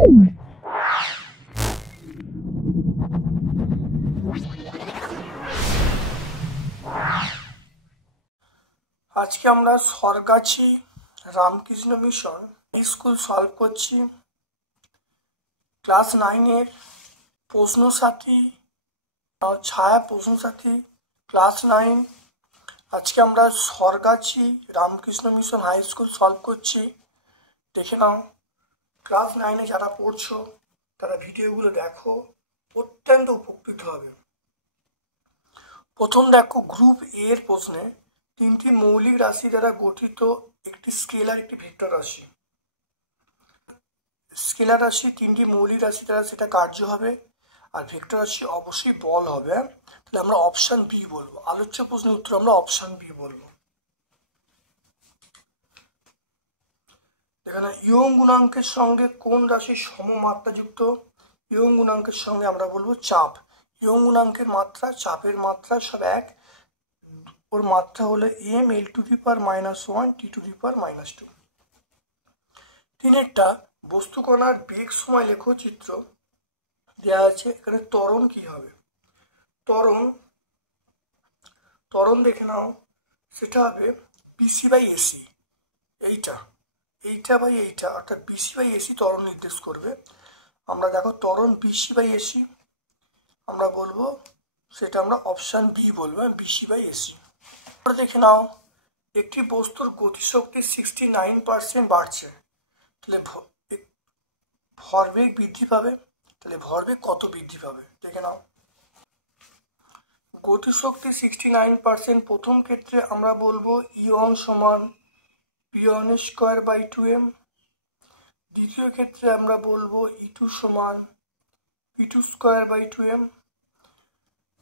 আজকে আমরা Sargachhi Ramakrishna mission school solve করছি ক্লাস 9-এর প্রশ্নসাথী ছায়া প্রশ্নসাথী ক্লাস 9। আজকে আমরা Sargachhi Ramakrishna mission high school solve করছি। দেখে নাও, ক্লাস 9-এ যারা পড়ছো তারা ভিডিওগুলো দেখো, অত্যন্ত উপকৃত হবে। প্রথম দেখো, গ্রুপ এ এর প্রশ্নে তিনটি মৌলিক রাশি দ্বারা গঠিত একটি স্কেলার একটি ভেক্টর রাশি। স্কেলার রাশি তিনটি মৌলিক রাশি দ্বারা সেটা কার্য হবে, আর ভেক্টর রাশি অবশ্যই বল হবে। তাহলে আমরা অপশন বি বলবো। আলোচ্য প্রশ্নের উত্তর আমরা অপশন বি বলবো। এখানে ইয়ং গুণাঙ্কের সঙ্গে কোন রাশি সমমাত্রাযুক্ত? ইয়ং গুণাঙ্কের সঙ্গে আমরা বলবো চাপ। ইয়ং গুণাঙ্কের মাত্রা চাপের মাত্রা সব এক, ওর মাত্রা হলো M L to the power -1 T to the power -2। তিনেরটা বস্তু কণার বেগ সময় লেখচিত্র দেওয়া আছে। এখানে ত্বরণ কি হবে? ত্বরণ দেখে নাও, সেটা হবে বিসি বাই এসি। এইটা বাই এইটা, অর্থাৎ বিসি বাই এসি ত্বরণ নির্দেশ করবে। আমরা দেখো ত্বরণ বিসি বাই এসি আমরা বলবো, সেটা আমরা অপশান বি বলবো, বিসি বাই এসি। দেখে নাও, একটি বস্তুর গতিশক্তি 69% বাড়ছে, তাহলে ভরবেগ বৃদ্ধি পাবে। তাহলে ভরবেগ কত বৃদ্ধি পাবে দেখে নাও। গতিশক্তি 69%, প্রথম ক্ষেত্রে আমরা বলবো ইয়ন সমান p1 স্কোয়ার বাই 2m। দ্বিতীয় ক্ষেত্রে আমরা বলবো E2 সমান p2 স্কোয়ার বাই 2m।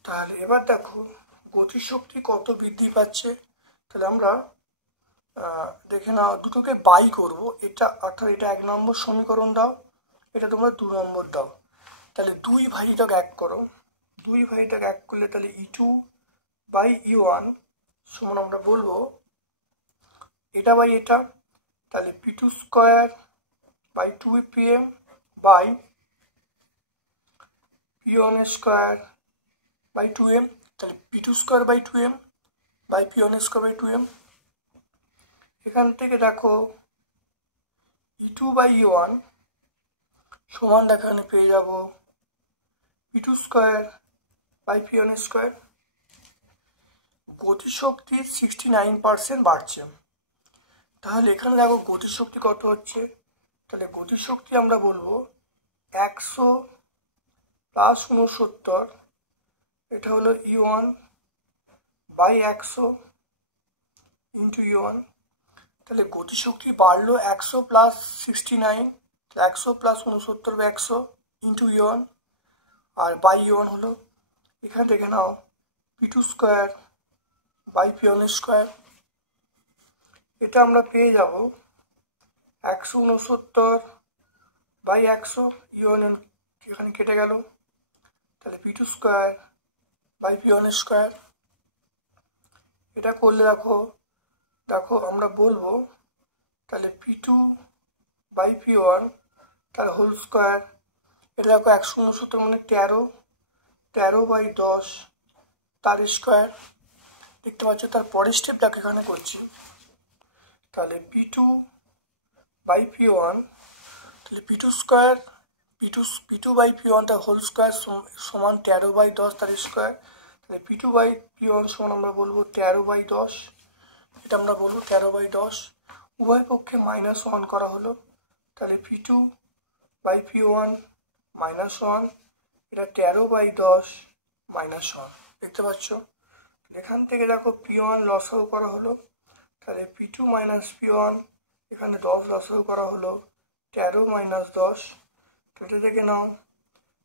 তাহলে এবার দেখো গতিশক্তি কত বৃদ্ধি পাচ্ছে। তাহলে আমরা দেখে নাও, দুটোকে বাই করব, এটা অর্থাৎ এটা 1 নম্বর সমীকরণ দাও, এটা তোমরা 2 নম্বর দাও। তাহলে 2/1 এক করো, 2/1 এক করলে তাহলে E2 বাই E1 সমান আমরা বলবো এটা বাই এটা, তাহলে p2 square by 2pm by p1 square by 2m। তাহলে p2 square by 2m by p1 square by 2m। এখান থেকে দেখো E2 বাই E1 সমান দেখো এখানে পেয়ে যাব p2 square by p1 square. গতিশক্তি 69% বাড়ছে, তাহলে এখানে দেখো গতিশক্তি কত হচ্ছে। তাহলে গতিশক্তি আমরা বলবো 100 প্লাস 69, এটা হলো E1 বাই 100 ইন্টু E1। তাহলে গতিশক্তি বাড়লো 100 plus 69, 100 plus 69 by 100 into E1, আর বাই E1 হলো, এখানে দেখে নাও p2 square by p1 square. এটা আমরা পেয়ে যাব 169 বাই 100, E1 এখানে কেটে গেল, তাহলে p2 square by p1 square. এটা করলে দেখো আমরা বলবো তাহলে p2 বাই p1 তার হোল স্কোয়ার। এটা দেখো 169 মানে 13 বাই 10 তার স্কোয়ার। দেখতে পাচ্ছ, তার পরের স্টেপ দেখো এখানে করছি। তাহলে p2 বাই p1, তাহলে p2 square p2 by p1 তার হোল স্কোয়ার সমান 13 বাই 10 তার স্কোয়ার। তাহলে p2 বাই p1 সমান আমরা বলবো 13 বাই 10, এটা আমরা বলবো 13 বাই 10। উভয় পক্ষে -1 করা হলো, তাহলে p2 বাই p1 -1, এটা 13 বাই 10 -1। দেখতে পাচ্ছ, এখান থেকে দেখো p1 লসাগু করা হলো, তাহলে p2 মাইনাস p1, এখানে 10 লসাগু করা হলো, 13 মাইনাস 10। এটা দেখে নাও,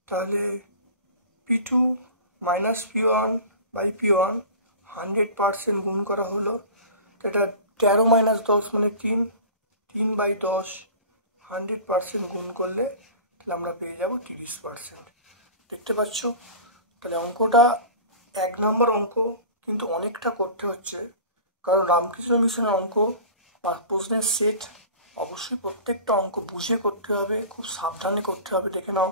তাহলে p2 minus p1 by p1 100% গুণ করা হলো, তো এটা 13 মাইনাস 10 মানে 3 বাই 10 100% গুণ করলে তাহলে আমরা পেয়ে যাব 30%। দেখতে পাচ্ছ, তাহলে অঙ্কটা 1 নম্বর অঙ্ক, কিন্তু অনেকটা করতে হচ্ছে, কারণ রামকৃষ্ণ মিশনের অঙ্ক বা প্রশ্নের সেট অবশ্যই প্রত্যেকটা অঙ্ক বুঝে করতে হবে, খুব সাবধানে করতে হবে। দেখে নাও,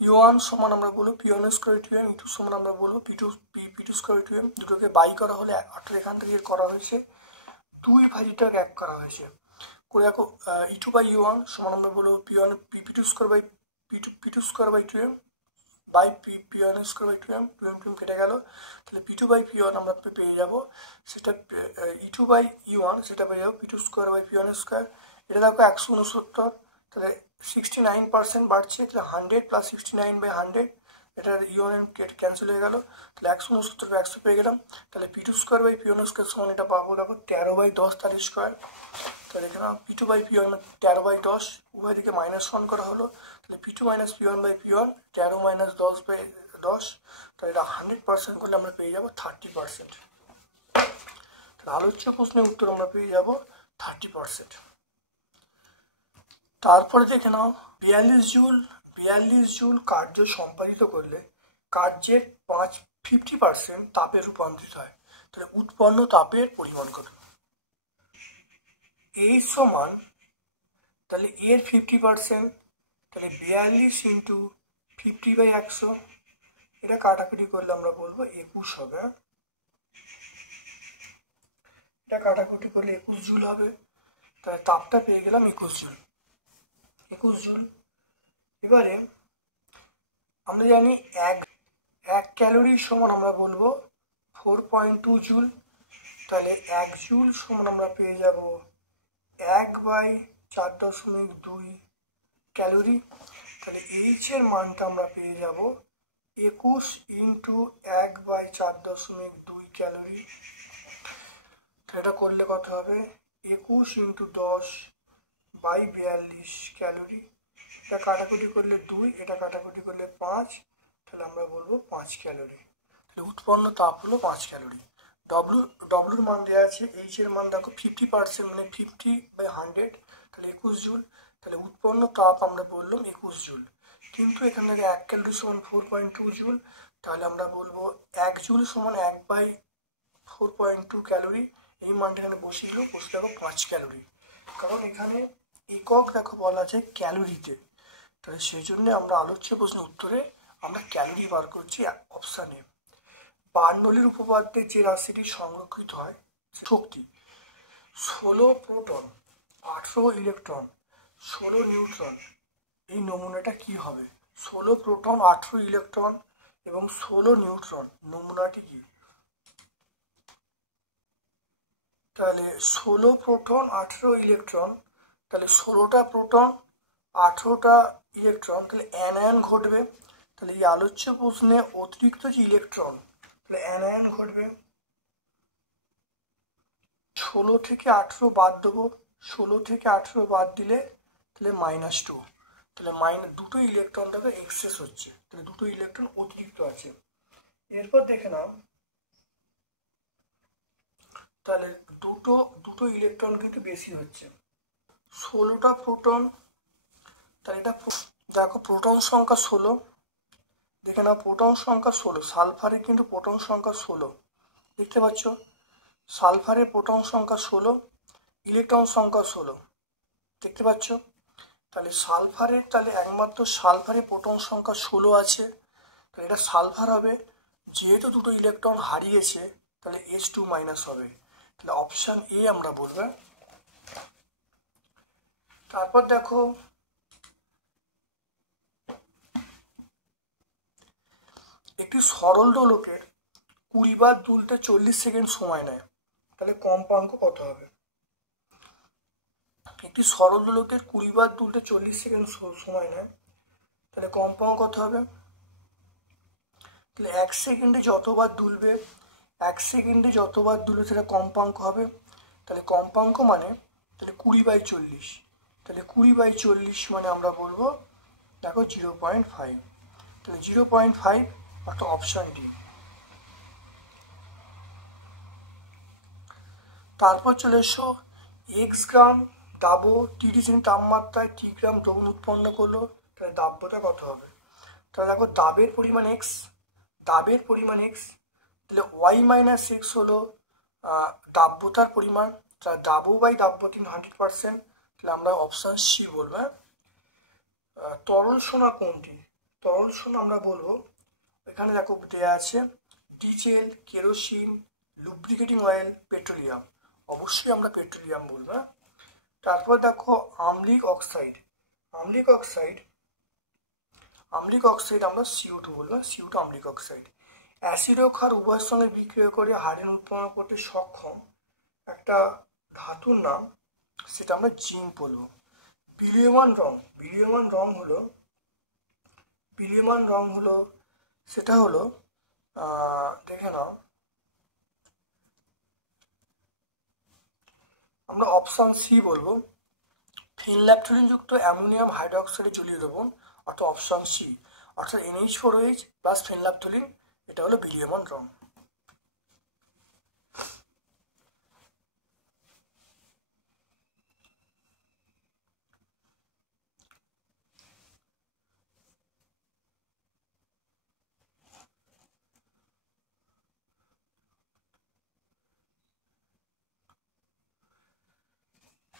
U1 সমান আমরা বলবো P1 square two M, E2 সমান আমরা বলবো P2 স্কোয়ার টু এম। দুটোকে বাই করা হলে অর্থাৎ এখান থেকে করা হয়েছে 2 ভাজিটা গ্যাপ করা হয়েছে। করে দেখো E2 বাই U1 সমান আমরা বলবো P2 square by P2 square by two M by P1 square by two M, two M কেটে গেল, তাহলে P2 বাই P1 আমরা পেয়ে যাবো সেটা E2 বাই U1 সেটা পেয়ে যাবো P2 square by P1 square. এটা দেখো 169, তাহলে 69% বাড়ছে, তাহলে 100 প্লাস 69 বাই 100, এটা U1 ক্যান্সেল হয়ে গেল, তাহলে 169 বাই 100 পেয়ে গেলাম। তাহলে P2 square by P1 square সমান এটা পাবো দেখো 13 বাই 10 তার স্কোয়ার। তাহলে এখানে P2 বাই P1 13 বাই 10, উভয় দিকে -1 করা হলো, তাহলে P2 minus P1 by P1 13 minus 10 by 10, তাহলে এটা 100% করলে আমরা পেয়ে যাবো 30%। তাহলে আলোচ্য প্রশ্নের উত্তর আমরা পেয়ে যাবো 30%। তারপরে দেখে নাও 42 জুল কার্য সম্পাদিত করলে কার্যের 50% তাপে রূপান্তরিত হয়, তাহলে উৎপন্ন তাপের পরিমাণ কত? এই সমান, তাহলে এর 50%, তাহলে 42 ইন্টু 50 বাই 100, এটা কাটাকুটি করলে আমরা বলবো 21 হবে। এটা কাটাকুটি করলে 21 জুল হবে, তাহলে তাপটা পেয়ে গেলাম 21 জুল। এবারে আমরা জানি এক ক্যালোরি সমান আমরা বলবো 4.2 জুল, তাহলে 1 জুল সমান আমরা পেয়ে যাব 1/4.2 ক্যালোরি। তাহলে এইচ এর মানটা আমরা পেয়ে যাব 21 ইন্টু 1/4.2 ক্যালোরি। এটা করলে কত হবে 21 ইন্টু 10 বাই 42 ক্যালোরি। এটা কাটাকুটি করলে 2, এটা কাটাকুটি করলে 5, তাহলে আমরা বলবো 5 ক্যালোরি। তাহলে উৎপন্ন তাপ হলো 5 ক্যালোরি। ডব্লুর মান দেওয়া আছে, এইচ এর মান দেখো 50% মানে 50/100, তাহলে 21 জুল। তাহলে উৎপন্ন তাপ আমরা বললাম 21 জুল, কিন্তু এখানে থেকে 1 ক্যালোরি সমান 4.2 জুল, তাহলে আমরা বলবো 1 জুল সমান 1/4.2 ক্যালোরি। এই মানটা এখানে বসিয়ে দিল, বসে দেখো 5 ক্যালোরি, কারণ এখানে একক দেখো বলা আছে ক্যালোরিতে, তাহলে সেই জন্য আমরা আলোচ্য প্রশ্নের উত্তরে আমরা ক্যালোরি বার করছি অপশানে। বার্নৌলির উপপাদ্যে যে রাশিটি সংরক্ষিত হয় শক্তি 16 প্রোটন, 18 ইলেকট্রন, 16 নিউট্রন, এই নমুনাটা কি হবে? 16 প্রোটন, 18 ইলেকট্রন এবং 16 নিউট্রন, নমুনাটি কি? তাহলে 16 প্রোটন, 18 ইলেকট্রন, তাহলে 16টা প্রোটন, 18টা ইলেকট্রন, তাহলে অ্যানায়ন ঘটবে। তাহলে এই আলোচ্য প্রশ্নে অতিরিক্ত যে ইলেকট্রন, তাহলে অ্যানায়ন ঘটবে। 16 থেকে 18 বাদ দেবো, 16 থেকে 18 বাদ দিলে তাহলে -2, তাহলে দুটো ইলেকট্রনটাকে এক্সেস হচ্ছে, তাহলে দুটো ইলেকট্রন অতিরিক্ত আছে। এরপর দেখে নাও, তাহলে দুটো ইলেকট্রন কিন্তু বেশি হচ্ছে, 16টা প্রোটন, তাহলে এটা দেখো প্রোটন সংখ্যা 16, দেখে নাও প্রোটন সংখ্যা 16, সালফারের কিন্তু প্রোটন সংখ্যা 16, দেখতে পাচ্ছ সালফারের প্রোটন সংখ্যা 16, ইলেকট্রন সংখ্যা 16, দেখতে পাচ্ছ। তাহলে সালফারের, তাহলে একমাত্র সালফারের প্রোটন সংখ্যা 16 আছে, তাহলে এটা সালফার হবে। যেহেতু দুটো ইলেকট্রন হারিয়েছে তাহলে H2 মাইনাস হবে, তাহলে অপশান এ আমরা বলবো। তারপর দেখো একটি সরল দোলকের 20 বার দুলতে 40 সেকেন্ড সময় নেয়, তাহলে কম্পাঙ্ক কত হবে? একটি সরল দোলকের 20 বার তুলতে 40 সেকেন্ড সময় নেয়, তাহলে কম্পাঙ্ক কত হবে? তাহলে 1 সেকেন্ডে যতবার দুলবে, 1 সেকেন্ডে যতবার দুলবে সেটা কম্পাঙ্ক হবে। তাহলে কম্পাঙ্ক মানে তাহলে 20/40, তাহলে 20/40 মানে আমরা বলবো দেখো 0.5, তাহলে 0.5 অর্থাৎ অপশান ডি। তারপর চলে এসো এক্স গ্রাম দাবো টি তাপমাত্রায় টি গ্রাম দ্রবণ উৎপন্ন করলো, তাহলে দাব্যতা কত হবে? তাহলে দেখো দাবের পরিমাণ এক্স, দাবের পরিমাণ এক্স, তাহলে ওয়াই মাইনাস এক্স হলো দাব্যতার পরিমাণ, তাহলে দাবো বাই দাব্য 100%, তাহলে আমরা অপশান সি বলবো। হ্যাঁ, তরল সোনা কোনটি? তরল সোনা আমরা বলবো, এখানে দেখো দেওয়া আছে diesel, kerosene, lubricating oil, petroleum. অবশ্যই আমরা পেট্রোলিয়াম বলবো। তারপর দেখো আম্লিক অক্সাইড। আম্লিক অক্সাইড আমরা CO2 বলবো। CO2 আম্লিক oxide. অ্যাসিড ও ক্ষার উভয়ের সঙ্গে বিক্রিয়া করে হাইড্রোজেন উৎপন্ন করতে সক্ষম একটা ধাতুর নাম, সেটা আমরা জিঙ্ক বলবো। বিলীয়মান রং হলো সেটা হলো দেখে নাও, আমরা অপশান সি বলবো, ফিনল্যাপথলিন যুক্ত অ্যামোনিয়াম হাইড্রোক্সাইডে জলীয় দ্রবণ, অর্থাৎ অপশান সি, অর্থাৎ NH4OH প্লাস ফিনল্যাপথলিন, এটা হলো বিলীয়মান রং।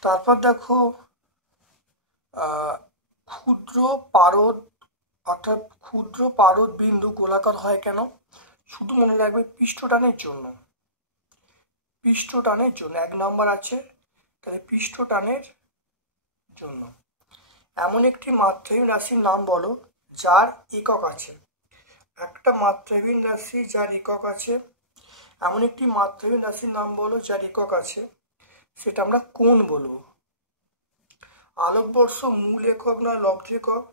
তারপর দেখো ক্ষুদ্র পারদ, অর্থাৎ ক্ষুদ্র পারদ বিন্দু গোলাকার হয় কেন? শুধু মনে রাখবে পৃষ্ঠটানের জন্য। 1 নাম্বার আছে, তাহলে পৃষ্ঠটানের জন্য। এমন একটি মাত্রাহীন রাশির নাম বলো যার একক আছে। একটা মাত্রাহীন রাশি যার একক আছে, এমন একটি মাত্রাহীন রাশির নাম বলো যার একক আছে, সেটা আমরা কোন বলবো? আলোকবর্ষ মূল একক না লব্ধ একক?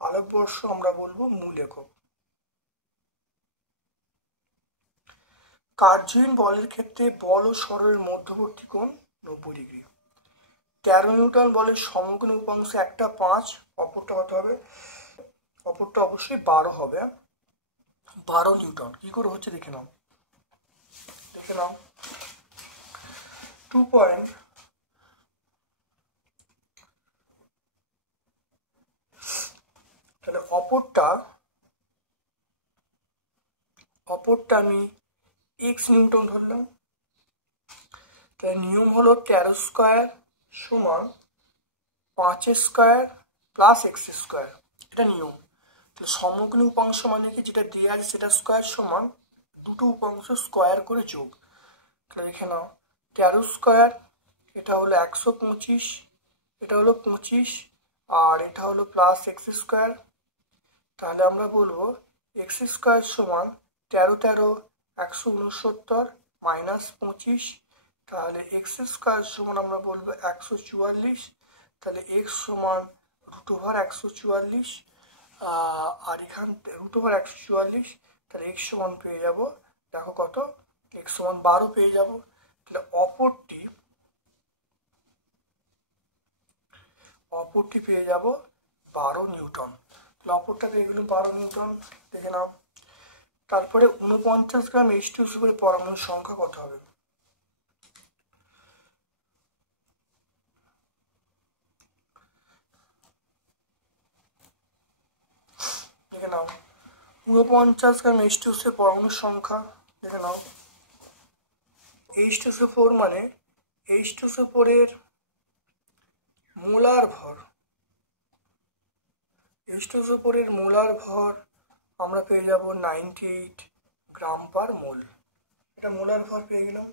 আলোকবর্ষ আমরা বলবো মূল একক। কার্যহীন বলের ক্ষেত্রে বল ও সরলের মধ্যবর্তী কোণ 90 ডিগ্রি। 13 নিউটন বলের সমকোণী উপাংশ একটা 5, অপরটা কত হবে? অপরটা অবশ্যই 12 হবে। 12 নিউটন। কি করে হচ্ছে দেখে নাও 2 পয়েন্ট, তাহলে অপরটা আমি x নিউটন ধরলাম। তাহলে নিয়ম হলো 13 স্কোয়ার সমান 5 স্কোয়ার প্লাস x স্কোয়ার, এটা নিয়ম। তাহলে সমকোণী উপাংশ মানে কি, যেটা দেওয়া আছে সেটা স্কোয়ার সমান দুটো উপাংশ স্কোয়ার করে যোগ। তাহলে দেখে নাও 13 স্কোয়ার, এটা হলো 125, এটা হলো 25, আর এটা হলো প্লাস x স্কোয়ার। তাহলে আমরা বলবো x স্কোয়ার সমান 13 169 মাইনাস 25, তাহলে x স্কোয়ার সমান আমরা বলবো 144। তাহলে x সমান √144, আর এখান √144, তাহলে x সমান পেয়ে যাব, দেখো কত, x সমান 12 পেয়ে যাব। তাহলে অপরটি পেয়ে যাব 12 নিউটন। তাহলে অপরটা পেয়ে গেল 12 নিউটন, দেখে নাও। তারপরে 49 গ্রাম H2SO পরমাণুর সংখ্যা কত হবে? দেখে নাও 49 গ্রাম H2SO পরমাণুর সংখ্যা, দেখে নাও। H2SO4 মানে H2SO4 এর মোলার ভর, H2SO4 এর মোলার ভর আমরা পেয়ে যাব 98 গ্রাম পার মোল। এটা মোলার ভর পেয়ে গেলাম।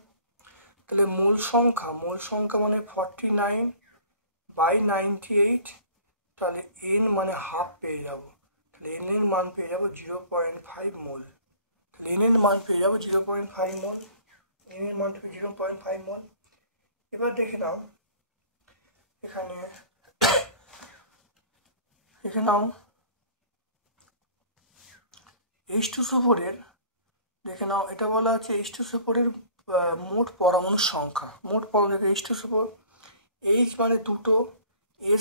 তাহলে মোল সংখ্যা মানে 49/98, তাহলে n মানে হাফ পেয়ে যাব। তাহলে n এর মান পেয়ে যাব 0.5 মোল। তাহলে n এর মান পেয়ে যাব 0.5 মোল, n এর মান পেয়ে 0.5 মোল। এবার দেখে নাও এখানে নাও H2SO4 এর, দেখে নাও এটা বলা আছে H2SO4 এর মোট পরমাণুর সংখ্যা। মোট পরমাণু H2SO4, H মানে দুটো,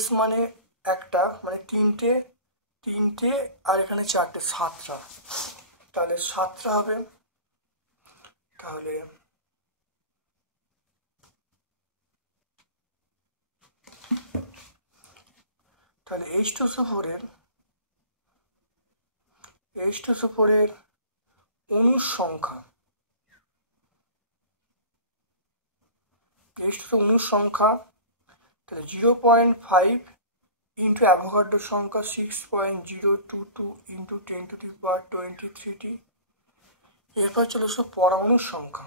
S মানে একটা, মানে তিনটে, আর এখানে 4টে, 7টা। তাহলে 7টা হবে। তাহলে H2SO4 এর অণুর সংখ্যা, H2SO অণুর সংখ্যা তাহলে 0.5 ইন্টু অ্যাভোগাড্রোর সংখ্যা 6.022 ইন্টু 10⁻23t। এরপর চলে এসো পরমাণুর সংখ্যা।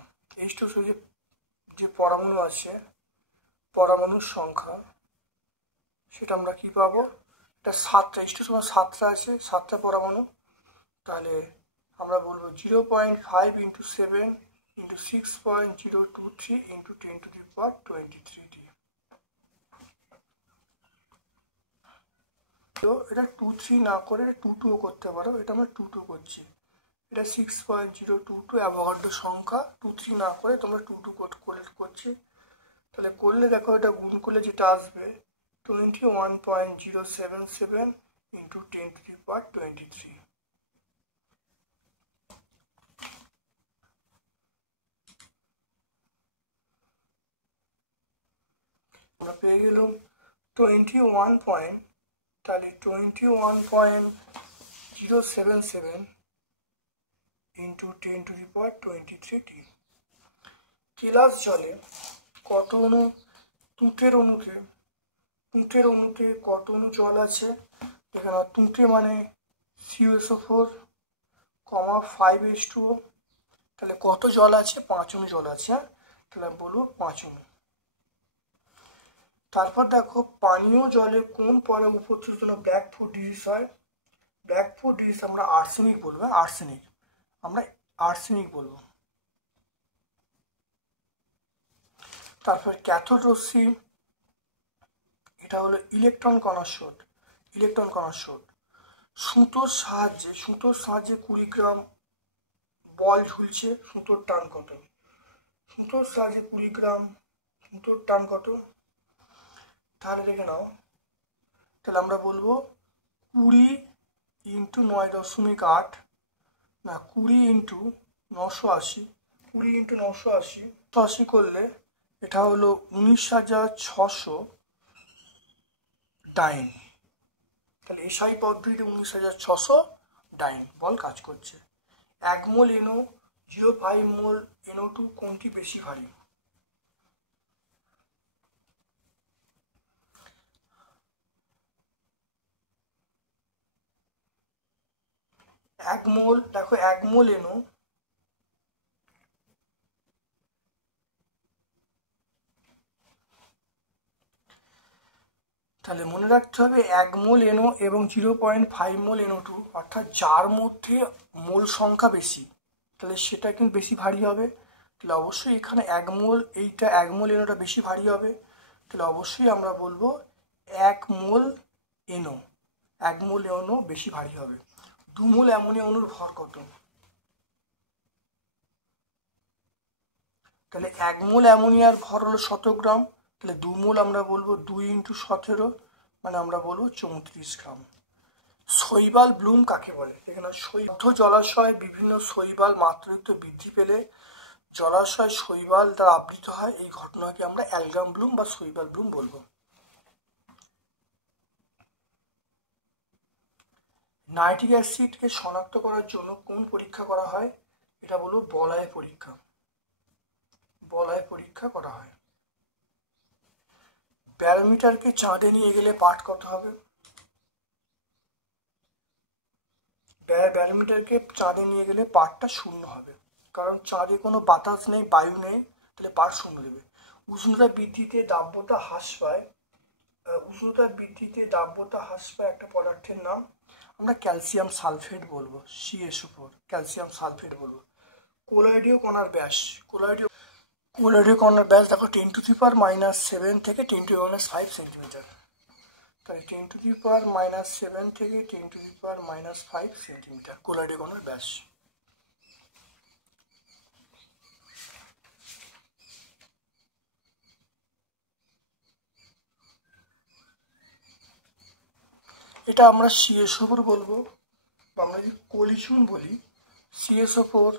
H2 যে পরমাণু আছে, পরমাণুর সংখ্যা সেটা আমরা কি পাবো, এটা 7টা, H2 সমান 7টা আছে, 7টা পরমাণু। তাহলে আমরা বলবো 0.5 ইন্টু 7 ইন্টু 6.023 ইন্টু 10⁻23t। তো এটা 2-3 না করে 2-2 করতে পারো, এটা আমরা 2-2 করছি। এটা 6.022 অ্যাভোগাড্রো সংখ্যা, 2-3 না করে তোমরা 2-2 করছি। তাহলে করলে দেখো এটা গুণ করলে যেটা আসবে 21.077 ইন্টু 10⁻23। আমরা পেয়ে গেলাম 21. তাহলে 21.077 ইন্টু 10⁻23t। গিলাস জলে কত অণু, তুঁতের অণুতে কত অণু জল আছে, এখানে তুঁতে মানে CuSO4, 5H2O। তাহলে কত জল আছে, 5 অণু জল আছে, তাহলে বলবো 5 অণু। তারপর দেখো পানীয় জলে কোন পরে উপস্থিত জন্য ব্ল্যাক ফুড ডিজিজ হয়। ব্ল্যাক ফুড ডিজিজ আমরা আর্সেনিক বলবো, আর্সেনিক বলবো। তারপর ক্যাথোড রশ্মি, এটা হলো ইলেকট্রন কণার স্রোত। সুতোর সাহায্যে 20 গ্রাম বল ঝুলছে, সুতোর টান কত? সুতোর সাহায্যে 20 গ্রাম, সুতোর টান কত? তাহলে দেখে নাও, তাহলে আমরা বলবো 20 ইন্টু 9.8, না 20 ইন্টু 980, 20 ইন্টু 980 করলে এটা হলো 19,600 ডাইন। তাহলে এসআই পদ্ধতিতে 19,600 ডাইন বল কাজ করছে। 1 মোল NO, 0.5 মোল NO2 কোনটি বেশি ভারী? 1 মোল, দেখো 1 মোল NO তাহলে মনে রাখতে হবে 1 মোল NO এবং 0.5 মোল NO2, অর্থাৎ যার মধ্যে মোল সংখ্যা বেশি তাহলে সেটা কিন্তু বেশি ভারী হবে। তাহলে অবশ্যই এখানে 1 মোল, এইটা 1 মোল NOটা বেশি ভারী হবে। তাহলে অবশ্যই আমরা বলবো 1 মোল NO, 1 মোল NO বেশি ভারী হবে। 2 মোল অ্যামোনিয়া অণুর ভর কত? তাহলে 1 মোল অ্যামোনিয়ার ভর হলো 100 গ্রাম, তাহলে 2 মোল আমরা বলবো 2 ইন্টু 17, মানে আমরা বলবো 34 গ্রাম। শৈবাল ব্লুম কাকে বলে? এখানে জলাশয়ে বিভিন্ন শৈবাল মাত্রাতিরিক্ত বৃদ্ধি পেলে জলাশয় শৈবাল দ্বারা আবৃত হয়, এই ঘটনাকে আমরা অ্যালগাম ব্লুম বা শৈবাল ব্লুম বলবো। নাইট্রিক অ্যাসিডকে শনাক্ত করার জন্য কোন পরীক্ষা করা হয়? এটা বলবো বলয় পরীক্ষা করা হয়। ব্যারোমিটারকে চাঁদে নিয়ে গেলে পাঠ কত হবে? ব্যারোমিটারকে চাঁদে নিয়ে গেলে পাঠটা 0 হবে, কারণ চাঁদে কোনো বাতাস নেই, বায়ু নেই, তাহলে পাঠ 0 দেবে। উষ্ণতা বৃদ্ধিতে দাব্যতা হ্রাস পায়, একটা পদার্থের নাম, আমরা ক্যালসিয়াম সালফেট বলবো, CaSO4, ক্যালসিয়াম সালফেট বলবো। কোলয়েডীয় কণার ব্যাস, দেখো 10⁻⁻7 থেকে 10⁻⁵ সেন্টিমিটার। তাহলে 10⁻⁻7 থেকে 10⁻⁵ সেন্টিমিটার কোলয়েডীয় কণার ব্যাস। এটা আমরা CaSO4 বলবো, বা আমরা যদি কলিচুন বলি CaSO4,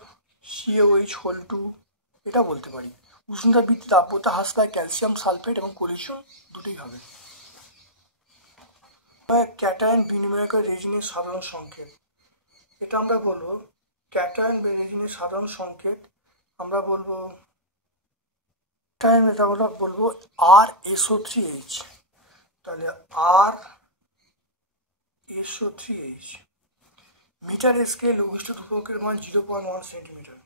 CaOH2 এটা বলতে পারি। উষ্ণতা বৃদ্ধি দাব্যতা হ্রাস পায়, ক্যালসিয়াম সালফেট এবং কলিচুন দুটোই হবে। ক্যাটায়ন বিনিময়কের রেজিনের সাধারণ সংকেত, এটা আমরা বলবো ক্যাটায়ন বা রেজিনের সাধারণ সংকেত আমরা বলবো টাইম এটা আমরা বলবো RSO3H, তাহলে RSO3H। মিটার স্কেল লঘিষ্ঠ ধ্রুবকের মান 0.1 সেন্টিমিটার।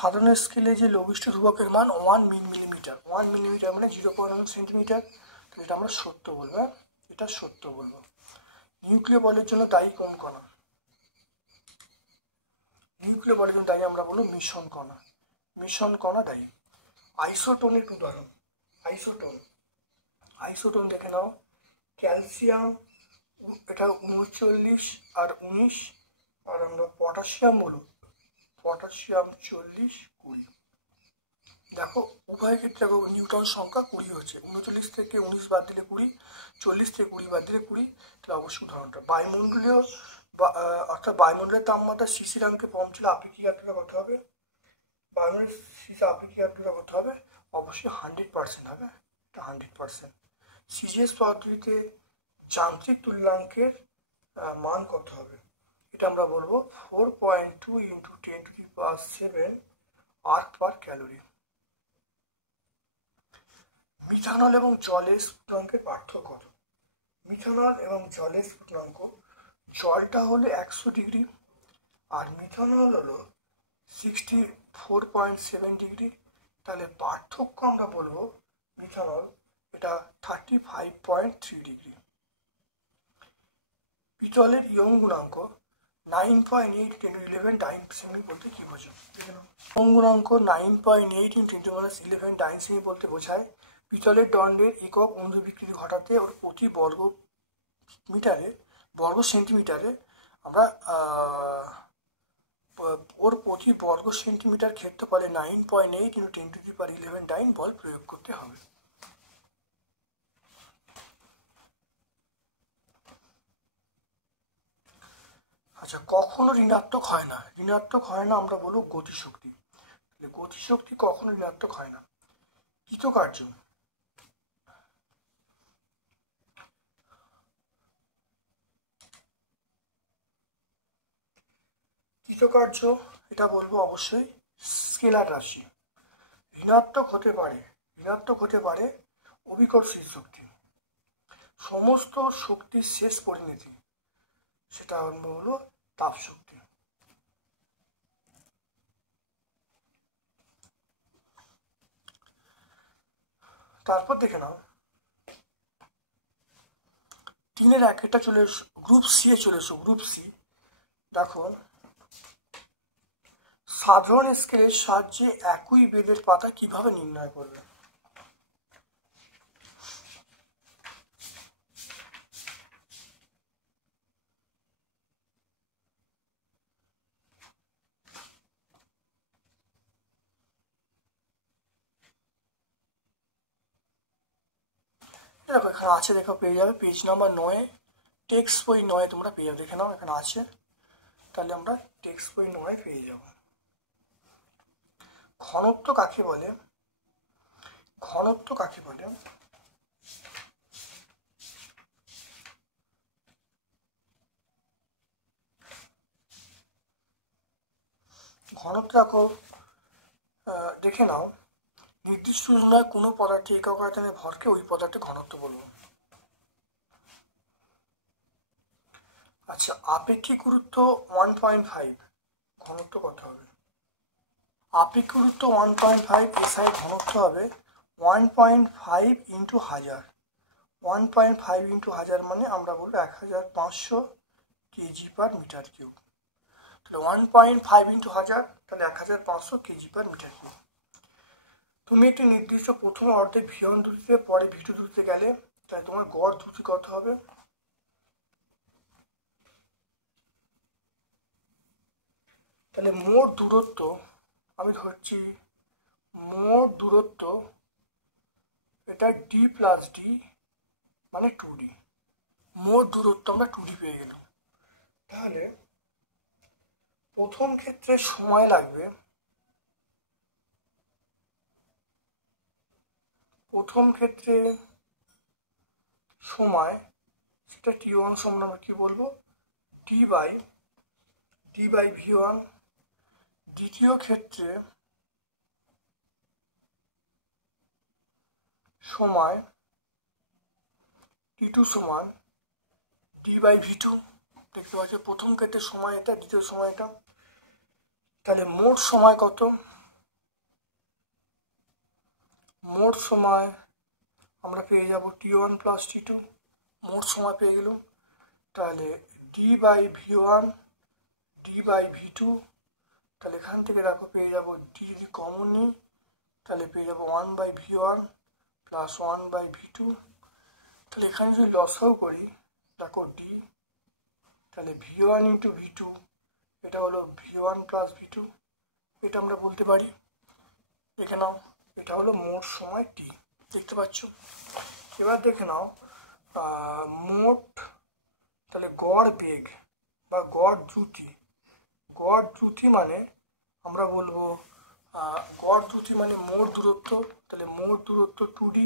সাধারণ স্কেলে যে লঘিষ্ঠ ধ্রুবকের মান 1 মিলিমিটার, 1 মিলিমিটার মানে 0.1 সেন্টিমিটার। তো এটা আমরা সত্য বলবো, এটা সত্য বলবো। নিউক্লিয় বলের জন্য দায়ী কোন কণা? নিউক্লিয় বলের জন্য দায়ী আমরা বলবো মিশন কণা, মিশন কণা দায়ী। আইসোটোনের উদাহরণ, আইসোটোন দেখে নাও। ক্যালসিয়াম এটা 39 আর 19, আর আমরা পটাশিয়াম বলব পটাশিয়াম 40, 20। দেখো উভয় ক্ষেত্রে নিউটন সংখ্যা 20 হচ্ছে। 39 থেকে 19 বাদ দিলে 20, 40 থেকে 20 বাদ দিলে 20। তাহলে অবশ্যই উদাহরণটা বায়ুমণ্ডলীয় অর্থাৎ বায়ুমণ্ডলের তাপমাত্রা শিশিরাঙ্কে পৌঁছলে আপেক্ষিক আর্দ্রতা কত হবে? বায়ুমণ্ডলের শিশির আপেক্ষিক আর্দ্রতা কত হবে? অবশ্যই 100% হবে, এটা 100%। সিজিএস পদ্ধতিতে যান্ত্রিক তুল্যাঙ্কের মান কত হবে? এটা আমরা বলবো 4.2 × 10⁷ আর্ক পার ক্যালোরি। মিথানল এবং জলের স্ফুটনাঙ্কের পার্থক্য কত? মিথানল এবং জলের স্ফুটনাঙ্ক, জলটা হলো 100 ডিগ্রি আর মিথানল হলো 64.7 ডিগ্রি। তাহলে পার্থক্য আমরা বলবো মিথানল এটা 35.3 ডিগ্রি। পিতলের ইয়ং গুণাঙ্ক 9.8 × 1011 ডাইন সেমি বলতে কি বোঝো? ইয়ং গুণাঙ্ক 9.8 × 1011 ডাইন সেমি বলতে বোঝায় পিতলের দণ্ডের একক অনুর বিকৃতি ঘটাতে ওর প্রতি বর্গ সেন্টিমিটারে আমরা ওর প্রতি বর্গ সেন্টিমিটার ক্ষেত্রফলে 9.8 × 10⁻11 ডাইন বল প্রয়োগ করতে হবে। আচ্ছা, কখনো ঋণাত্মক হয় না? ঋণাত্মক হয় না আমরা বলবো গতিশক্তি। গতিশক্তি কখনো ঋণাত্মক হয় না। কৃতকার্য, কৃতকার্য এটা বলবো অবশ্যই স্কেলার রাশি। ঋণাত্মক হতে পারে অভিকর্ষী শক্তি। সমস্ত শক্তির শেষ পরিণতি সেটা হলো তাপ শক্তি। তারপর দেখে নাও 3-এর 1-টা চলে এসো, গ্রুপ সি এ চলে এসো। গ্রুপ সি দেখো, সাধারণ স্কেলের সাহায্যে একই বেদের পাতা কিভাবে নির্ণয় করবে? দেখো এখানে আছে, দেখো পেয়ে যাবে পেজ নাম্বার 9, টেক্সট বই 9 তোমরা পেয়ে যাবে। দেখে নাও এখানে আছে, তাহলে আমরা টেক্সট বই 9 পেয়ে যাব। ঘনত্ব কাকে বলে? ঘনত্ব কাকে বলে? ঘনত্ব দেখো দেখে নাও, নির্দিষ্ট নয় কোনো পদার্থে একক আয়তনে ভরকে ওই পদার্থে ঘনত্ব বলবো। আচ্ছা, আপেক্ষিক গুরুত্ব 1.5, ঘনত্ব কত হবে? আপেক্ষিক গুরুত্ব 1.5, এসআই ঘনত্ব হবে 1.5 × 1000। 1.5 × 1000 মানে আমরা বলবো 1500 kg/m³। তাহলে 1.5 × 1000 তাহলে 1500 kg/m³। তুমি একটি নির্দিষ্ট প্রথম অর্ধে v1 দ্রুতিতে পরে v2 দ্রুতিতে গেলে তাহলে তোমার গড় দ্রুতি কত হবে? তাহলে মোট দূরত্ব আমি ধরছি, মোট দূরত্ব এটা d + d মানে 2d। মোট দূরত্ব আমরা 2d পেয়ে গেলাম। তাহলে প্রথম ক্ষেত্রে সময় লাগবে, প্রথম ক্ষেত্রে সময় সেটা t1 সমান আমরা কি বলবো d/v1। দ্বিতীয় ক্ষেত্রে সময় T2 সমান D/V2। দেখতে পাচ্ছ প্রথম ক্ষেত্রে সময় এটা, দ্বিতীয় সময় এটা। তাহলে মোট সময় কত? মোট সময় আমরা পেয়ে যাব T1 প্লাস T2, মোট সময় পেয়ে গেলাম। তাহলে D/V1 D/V2, তাহলে এখান থেকে দেখো পেয়ে যাব D যদি কমন নিই তাহলে পেয়ে যাব 1/V1 প্লাস 1/V2। তাহলে এখানে যদি লসাও করি দেখো D, তাহলে V1 ইন্টু V2 এটা হলো V1 প্লাস V2, এটা আমরা বলতে পারি। দেখে নাও এটা হলো মোট সময় T, দেখতে পাচ্ছ। এবার দেখে নাও মোট, তাহলে গড় বেগ বা গড় দ্রুতি। গড় দ্রুতি মানে আমরা বলবো গড় দ্রুতি মানে মোট দূরত্ব, তাহলে মোট দূরত্ব 2D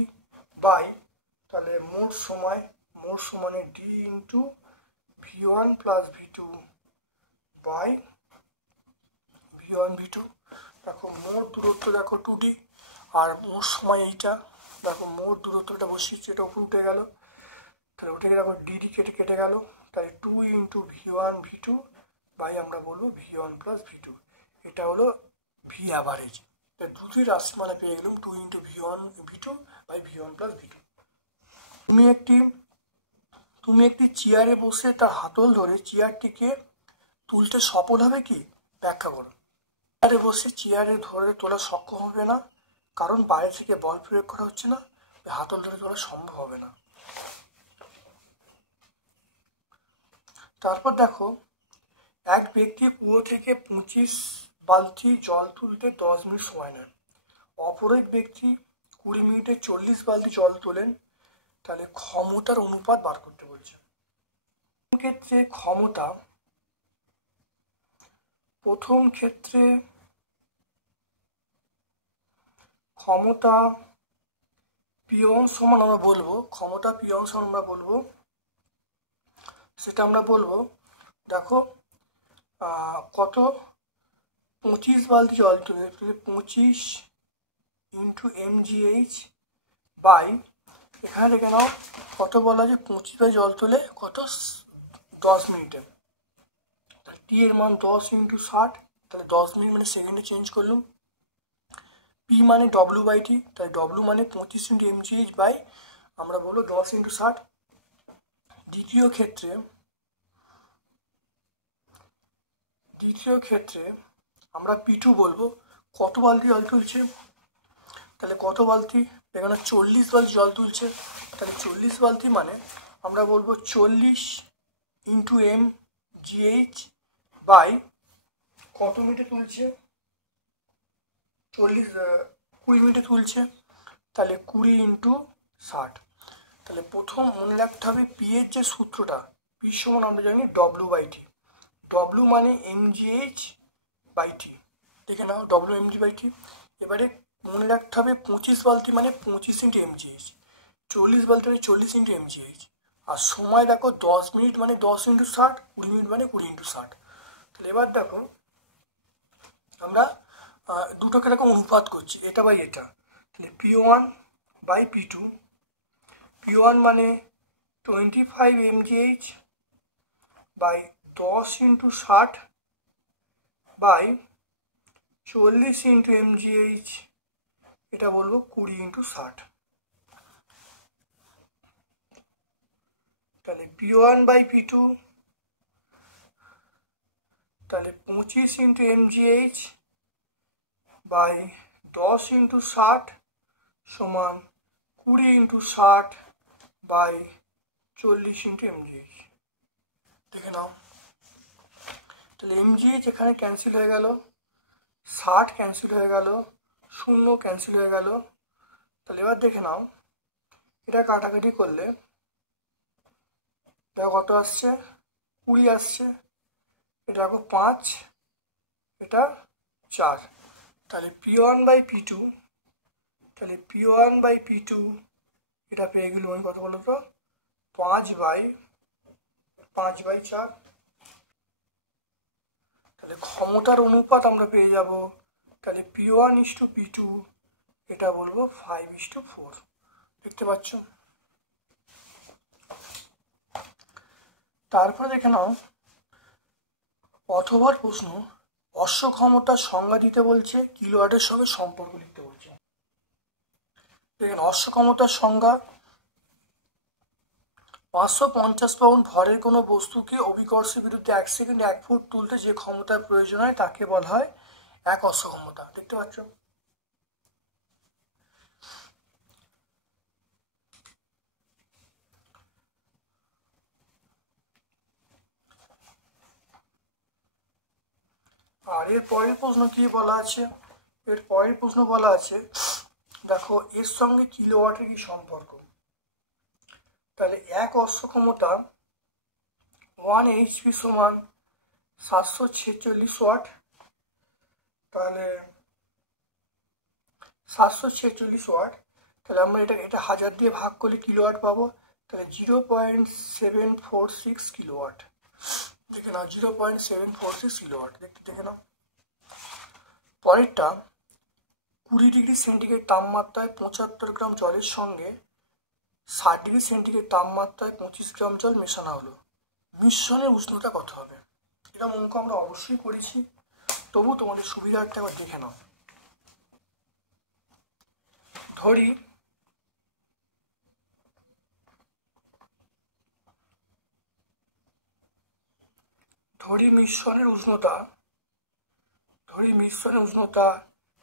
বাই, তাহলে মোট সময়, মোট সমানে D into V1 plus V2 by V1 V2। দেখো মোট দূরত্ব দেখো 2D আর মোট সময় এইটা, দেখো মোট দূরত্বটা বসিয়েছে, এটা উপরে উঠে গেল, তাহলে উঠে গেলে আবার ডিডি কেটে গেল, তাহলে 2 ইন্টু V1 V2 বাই আমরা বলবো V1 প্লাস V2। এটা হলো ভি অ্যাভারেজ। তাই দুটি রাশিমালা পেয়ে গেলাম 2 into V1 V2 by V1 plus V2। তুমি একটি চেয়ারে বসে তার হাতল ধরে চেয়ারটিকে তুলতে সফল হবে কি? ব্যাখ্যা করো। চেয়ারে বসে চেয়ারে ধরে তোলা সক্ষম হবে না, কারণ বাইরে থেকে বল প্রয়োগ করা হচ্ছে না, হাতল ধরে তোলা সম্ভব হবে না। তারপর দেখো এক ব্যক্তি কুয়ো থেকে 25 বালতি জল তুলতে 10 মিনিট সময় নেন, অপর এক ব্যক্তি 20 মিনিটে 40 বালতি জল তোলেন, তাহলে ক্ষমতার অনুপাত বার করতে বলছে। প্রথম ক্ষেত্রে ক্ষমতা পিয়ন সমান আমরা বলবো, ক্ষমতা পিয়ন সমান আমরা বলবো, সেটা আমরা বলবো দেখো কত 25 বালতি জল তুলে 25 ইন্টু MGH বাই, এখানে দেখে নাও কত বলা আছে 25 বাই জল তুলে কত 10 মিনিটে, তাহলে টি এর মান 10 ইন্টু 60, তাহলে 10 মিনিট মানে সেকেন্ডে চেঞ্জ করলাম। পি মানে W/T, তাহলে W মানে 25 ইন্টু MGH বাই আমরা বলবো 10 ইন্টু 60। দ্বিতীয় ক্ষেত্রে আমরা P2 বলবো, কত বালতি জল তুলছে, তাহলে কত বালতি, এখানে 40 বালতি জল তুলছে, তাহলে 40 বালতি মানে আমরা বলবো 40 ইন্টু MGH বাই কত মিনিটে তুলছে, 20 মিনিটে তুলছে, তাহলে 20 ইন্টু 60। তাহলে প্রথম মনে রাখতে হবে পি এর যে সূত্রটা, পি সমান আমরা জানি W/T, W মানে MGH/T, দেখে নাও W MG/T। এবারে মনে রাখতে হবে 25 বালতি মানে 25 ইন্টু MGH, 40 বালতি মানে 40 ইন্টু MGH, আর সময় দেখো 10 মিনিট মানে 10 ইন্টু 60, 20 মিনিট মানে 20 ইন্টু 60। তাহলে এবার দেখো আমরা দুটোকে এরকম অনুপাত করছি, এটা বাই এটা, তাহলে P1 বাই P2, P1 মানে 25 MGH by 10 into 60 by 40 into MGH, এটা বলবো 20 ইন্টু 60। তাহলে P1 বাই P2, তাহলে 25 ইন্টু MGH বাই 10 ইন্টু 60 সমান 20 ইন্টু 60 বাই 40 ইন্টু MGH। দেখে নাও তাহলে MGH এখানে ক্যান্সেল হয়ে গেল, 60 ক্যান্সেল হয়ে গেল, 0 ক্যান্সেল হয়ে গেল। তাহলে এবার দেখে নাও এটা কাটাকাটি করলে দেখো কত আসছে, 20 আসছে, এটা দেখো 5, এটা 4, তাহলে P1 বাই P2, তাহলে P1 বাই P2 এটা পেয়ে গেল ওই কত বলো তো 5/4। তাহলে ক্ষমতার অনুপাত আমরা পেয়ে যাব, তাহলে P1:P2 এটা বলবো 5:4। দেখতে পাচ্ছ। তারপরে দেখে নাও অথবার প্রশ্ন, অশ্ব ক্ষমতার সংজ্ঞা দিতে বলছে, কিলোওয়াটের সঙ্গে সম্পর্ক লিখতে বলছে। দেখেন অশ্ব ক্ষমতার সংজ্ঞা, 550 পাউন্ড ভরের কোনো বস্তুকে অভিকর্ষের বিরুদ্ধে 1 সেকেন্ড 1 ফুট তুলতে যে ক্ষমতার প্রয়োজন হয় তাকে বলা হয় 1 অশ্ব ক্ষমতা। দেখতে পাচ্ছ। আর এর পরের প্রশ্ন কি বলা আছে, এর পরের প্রশ্ন বলা আছে দেখো এর সঙ্গে কিলোওয়াটের কি সম্পর্ক। তাহলে 1 অশ্ব ক্ষমতা 1 এইচপি সমান 746 ওয়াট। তাহলে 746 ওয়াট, তাহলে আমরা এটা 1000 দিয়ে ভাগ করলে কিলোওয়াট পাবো। তাহলে 0.746 কিলোওয়াট। দেখে নাও 0.746 কিলোওয়াট। দেখে নাও পরেরটা, 20 ডিগ্রি সেন্টিগ্রেড তাপমাত্রায় 75 গ্রাম জলের সঙ্গে 60 ডিগ্রি সেন্টিগ্রেড তাপমাত্রায় 25 গ্রাম জল মেশানো হলো, মিশ্রণের উষ্ণতা কত হবে। এটা অঙ্ক আমরা অবশ্যই করেছি, তবু তোমাদের সুবিধার্থে একবার দেখে নাও। ধরি মিশ্রণের উষ্ণতা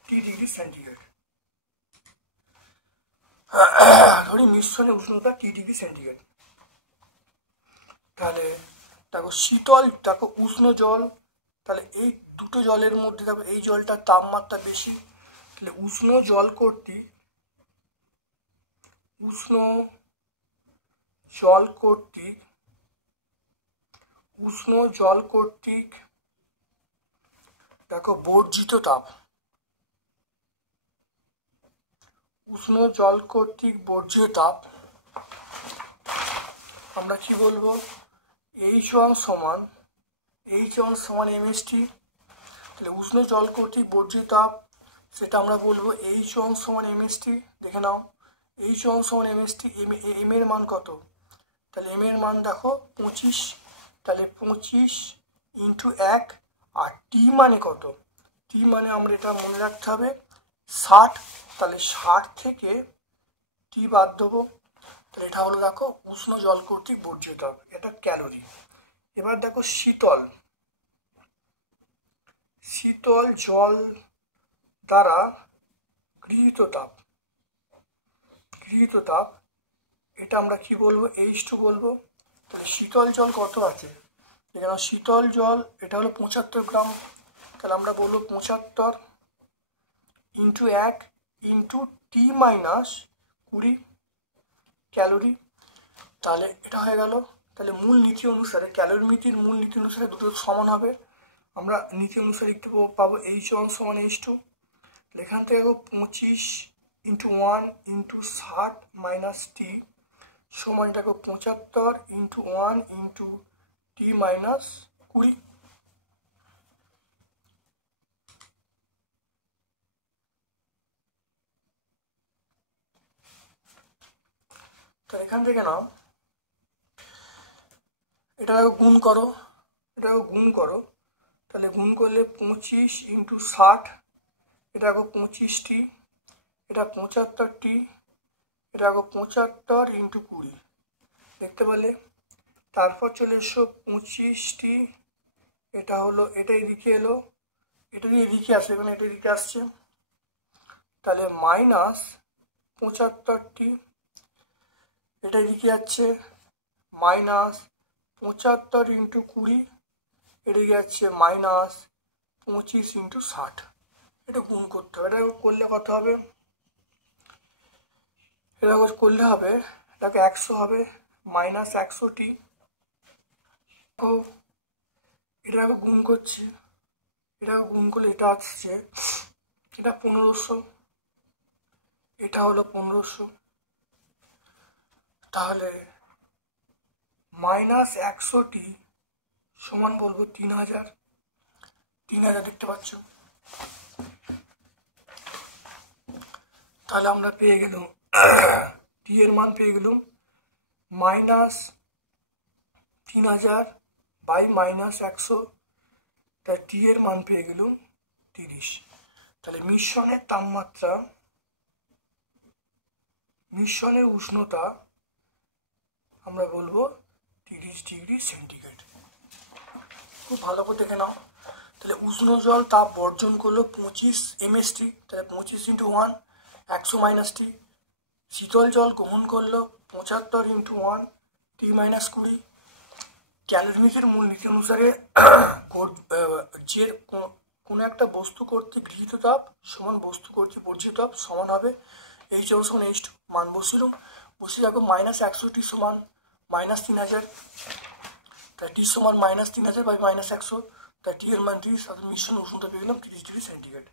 টি ডিগ্রি সেন্টিগ্রেড। ধরি মিশ্রণের উষ্ণতা টি ডিগ্রি সেন্টিগ্রেড। তাহলে দেখো শীতল, দেখো উষ্ণ জল, তাহলে এই দুটো জলের মধ্যে দেখো এই জলটার তাপমাত্রা বেশি, তাহলে উষ্ণ জল কর্তৃক দেখো বর্জিত তাপ, আমরা কি বলবো, H1 সমান mst। তাহলে উষ্ণ জল কর্তৃক বর্জিত তাপ, সেটা আমরা বলবো H1 সমান mst। দেখে নাও H1 সমান mst, m এর মান কত, তাহলে m এর মান দেখো 25, তাহলে 25 ইন্টু 1, আর টি মানে কত, টি মানে আমরা এটা মনে রাখতে হবে 60, তাহলে 60 থেকে টি বাদ দেবো, তাহলে এটা হলো দেখো উষ্ণ জল কর্তৃক বর্জিত তাপ, এটা ক্যালোরি। এবার দেখো শীতল জল দ্বারা গৃহীত তাপ, এটা আমরা কি বলবো, H2 বলবো। তাহলে শীতল জল কত আছে, এখানে শীতল জল এটা হলো 75 গ্রাম, তাহলে আমরা বলবো 75 into 1 into T minus 20 calorie. তাহলে এটা হয়ে গেল। তাহলে মূল নীতি অনুসারে, ক্যালোরিমিতির মূল নীতি অনুসারে দুটো সমান হবে, আমরা নীতি অনুসারে লিখতে পাবো H1 সমান H2। এখান থেকে 25 ইন্টু 1 ইন্টু 60 মাইনাস টি সমান এটা 75 ইন্টু 1 ইন্টু টি মাইনাস 20। তো এখান থেকে নাও এটা গুণ করো, তাহলে গুণ করলে 25 ইন্টু 60, এটা 25টি, এটা 75টি, এটা 75 ইন্টু 20, দেখতে পেলে। তারপর চলে এসো 25টি, এটা হলো, এটা এদিকে এলো, এটা দিয়ে এদিকে আসে, এখানে এটা এদিকে আসছে, তাহলে মাইনাস 75টি, এটা এদিকে যাচ্ছে মাইনাস 75 ইন্টু 20, এদিকে যাচ্ছে মাইনাস 25 ইন্টু 60, এটা গুণ করতে হবে। এটা করলে কত হবে, এটা করলে হবে, এটাকে 100 হবে, মাইনাস 100টি, ও এটাকে গুণ করছি, এটাকে গুণ করলে এটা আসছে, এটা 1500, এটা হলো 1500, তাহলে মাইনাস 100টি সমান বলবো 3000, দেখতে পাচ্ছ। তাহলে আমরা পেয়ে গেলাম টি এর মান পেয়ে গেলুম -3000 বাই -100, তাই টি এর মান পেয়ে গেলুম 30। তাহলে মিশ্রণের তাপমাত্রা, মিশ্রণের উষ্ণতা আমরা বলবো 30 ডিগ্রি সেন্টিগ্রেড। খুব ভালো করে দেখে নাও। তাহলে উষ্ণ জল তাপ বর্জন করলো 25 mst, তাহলে 25 × 1 100 - T। শীতল জল গ্রহণ করলো 75 × 1 T - 20। ক্যালোরিমিটার মূলনীতি অনুসারে যে কোনো একটা বস্তু কর্তৃক গৃহীত তাপ সমান বস্তু কর্তৃক বর্জিত তাপ সমান হবে H সমান H2। মান বসিয়ে দেখো -100T সমান -3000, তাই T সমান -3000 বাই -100, তাই T এর মান 30, তাহলে মিশ্রণ উষ্ণতা পেয়ে গেলাম 30 ডিগ্রি সেন্টিগ্রেড।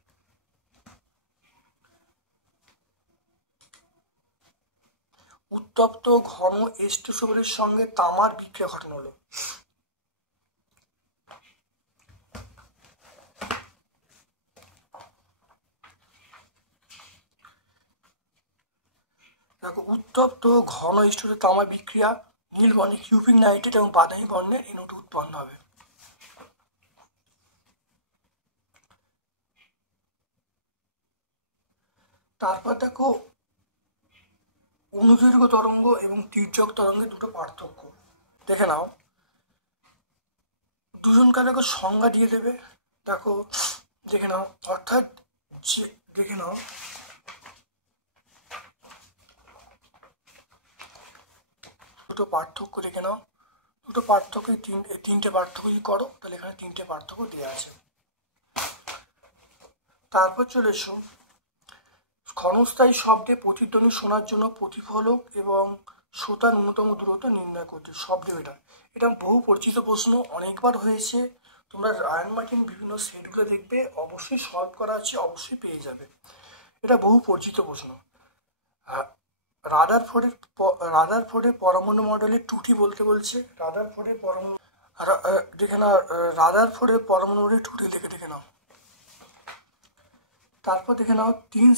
উত্তপ্ত ঘন H2SO4 এর সঙ্গে তামার বিক্রিয়া ঘটানো হলো। দেখো, উত্তপ্ত ঘন H2SO4 তামার বিক্রিয়া নীল বর্ণের কিউপিক নাইট্রেট এবং বাদামি বর্ণের NO2 উৎপন্ন হবে। তারপর দেখো অনুদৈর্ঘ্য তরঙ্গ এবং তির্যক তরঙ্গের দুটো পার্থক্য দেখে নাও। দুজনকে দেখো সংজ্ঞা দিয়ে দেবে, দেখো দেখে নাও। অর্থাৎ যে দেখে নাও, দুটো পার্থক্য দেখে নাও। দুটো পার্থক্য তিনটে পার্থক্য করো, তাহলে এখানে তিনটে পার্থক্য দেওয়া আছে। তারপর চলে এসো ক্ষণস্থায়ী শব্দে প্রতিধ্বনি শোনার জন্য প্রতিফলক এবং শ্রোতার ন্যূনতম দূরত্ব নির্ণয় করতে। শব্দে এটা বহু পরিচিত প্রশ্ন, অনেকবার হয়েছে। তোমরা রায়ান মার্টিন বিভিন্ন সেটগুলো দেখবে, অবশ্যই সলভ করা আছে, অবশ্যই পেয়ে যাবে। এটা বহু পরিচিত প্রশ্ন। রাদারফোর্ডের পরমাণু মডেলের ত্রুটি বলতে বলছে। রাদারফোর্ডের পরমাণু দেখে নাও, রাদারফোর্ডের পরমাণু মডেলের ত্রুটি দেখে নাও। তারপর দেখে নাও 3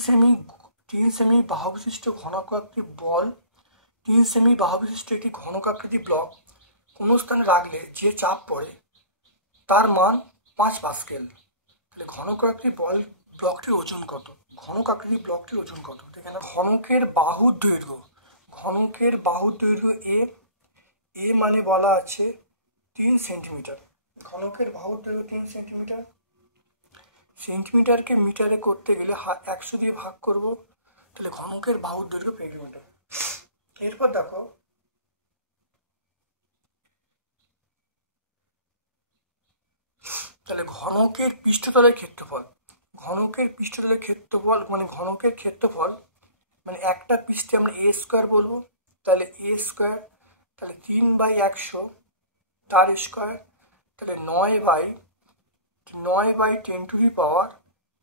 সেমি বাহুবিশিষ্ট ঘনকাকৃতি বল, 3 সেমি বাহুবিশিষ্ট একটি ঘনকাকৃতি ব্লক কোনো স্থানে রাখলে যে চাপ পড়ে তার মান 5 পাস্কেল। তাহলে ঘনকাকৃতি বল ব্লকটির ওজন কত? ঘনকাকৃতি ব্লকটির ওজন কত? দেখে নাও। ঘনকের বাহুর দৈর্ঘ্য এ মানে বলা আছে 3 সেন্টিমিটার। ঘনকের বাহুর দৈর্ঘ্য 3 সেন্টিমিটার। সেন্টিমিটারকে মিটারে করতে গেলে 100 দিয়ে ভাগ করব, তাহলে ঘনকের বাহুর দৈর্ঘ্য পেয়ে মিটার। এরপর দেখো তাহলে ঘনকের পৃষ্ঠতলের ক্ষেত্রফল। ঘনকের পৃষ্ঠতলের ক্ষেত্রফল মানে ঘনকের ক্ষেত্রফল মানে একটা পৃষ্ঠে আমরা a স্কোয়ার বলবো, তাহলে a স্কোয়ার, তাহলে 3/100 তার স্কোয়ার, তাহলে 9/10 ×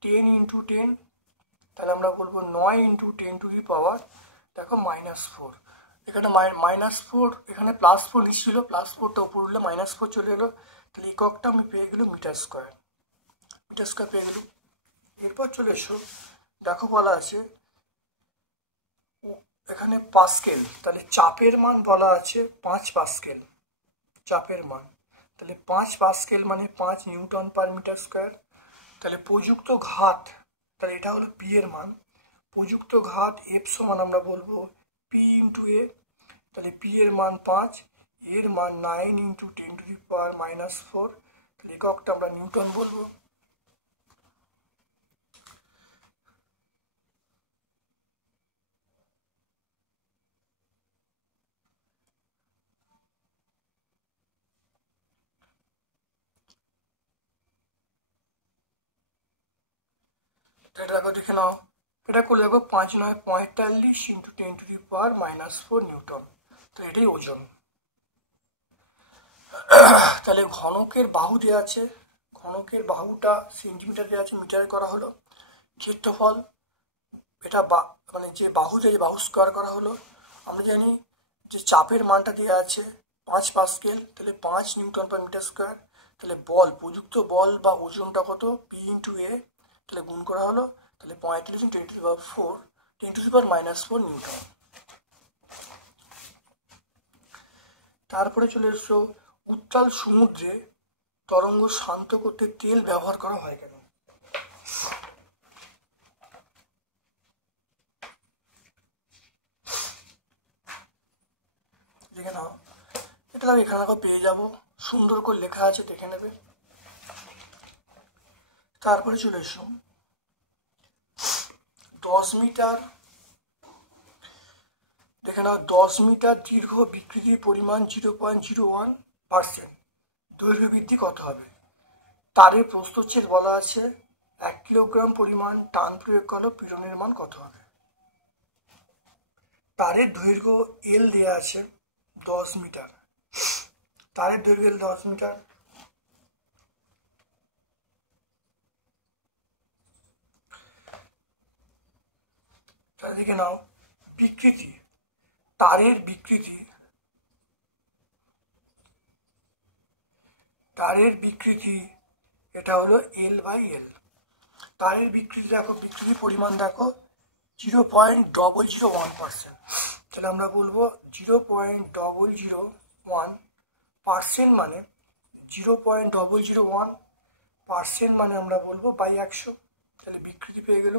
10, তাহলে আমরা বলবো 9 × 10⁻, দেখো -4। এখানে -4, এখানে +4 নিচ্ছিল, +4টা উপর উঠলে -4 চলে এলো, তাহলে এককটা আমি পেয়ে গেলাম মিটার স্কোয়ার পেয়ে গেলাম। এরপর চলে এসো, দেখো বলা আছে এখানে পাস্কেল, তাহলে চাপের মান বলা আছে 5 পাস্কেল। চাপের মান তাহলে 5 পাস্কেল মানে 5 নিউটন/মিটার স্কোয়ার। তাহলে প্রযুক্ত ঘাত, তাহলে এটা হলো পি এর মান। প্রযুক্ত ঘাত এফ সমান আমরা বলবো পি × এ, তাহলে পি এর মান 5, এর মান 9 × 10⁻⁻4, তাহলে এককটা আমরা নিউটন বলবো। এটা দেখো দেখে নাও, এটা করলে দেখো 5 × 9 = 45 × 10⁻⁻4 নিউটন, তো এটাই ওজন। তাহলে ঘনকের বাহু দেওয়া আছে, ঘনকের বাহুটা সেন্টিমিটার দেওয়া আছে, মিটারে করা হলো। ক্ষেত্রফল এটা মানে যে বাহু স্কোয়ার করা হলো। আমরা জানি যে চাপের মানটা দেওয়া আছে 5 পাস্কেল, তাহলে 5 নিউটন/মিটার স্কোয়ার। তাহলে বল, প্রযুক্ত বল বা ওজনটা কত? পি × এ, তাহলে গুণ করা হলো, তাহলে 35 × 10⁻⁻4 নিউটন। তারপরে চলে এসছো উত্তাল সমুদ্রে তরঙ্গ শান্ত করতে তেল ব্যবহার করা হয় কেন? দেখে নাও, এটা আমি এখানে পেয়ে যাব, সুন্দর করে লেখা আছে, দেখে নেবে। তারপরে চলে এসো 10 মিটার, দেখে নাও 10 মিটার দীর্ঘ বিকৃতির পরিমাণ 0.01%, দৈর্ঘ্য বৃদ্ধি কত হবে? তারের প্রস্থচ্ছেদ বলা আছে, 1 কিলোগ্রাম পরিমাণ টান প্রয়োগ করলে পীড়নের মান কত হবে? তারের দৈর্ঘ্য এল দেয়া আছে 10 মিটার, তারের দৈর্ঘ্য 10 মিটার। তাহলে দেখে নাও বিকৃতি, তারের বিকৃতি, তারের বিকৃতি এটা হলো L/L। তারের বিকৃতি দেখো, বিকৃতি পরিমাণ দেখো 0.001%। তাহলে আমরা বলবো 0.001% মানে 0.001% মানে আমরা বলবো বাই 100। তাহলে বিকৃতি পেয়ে গেল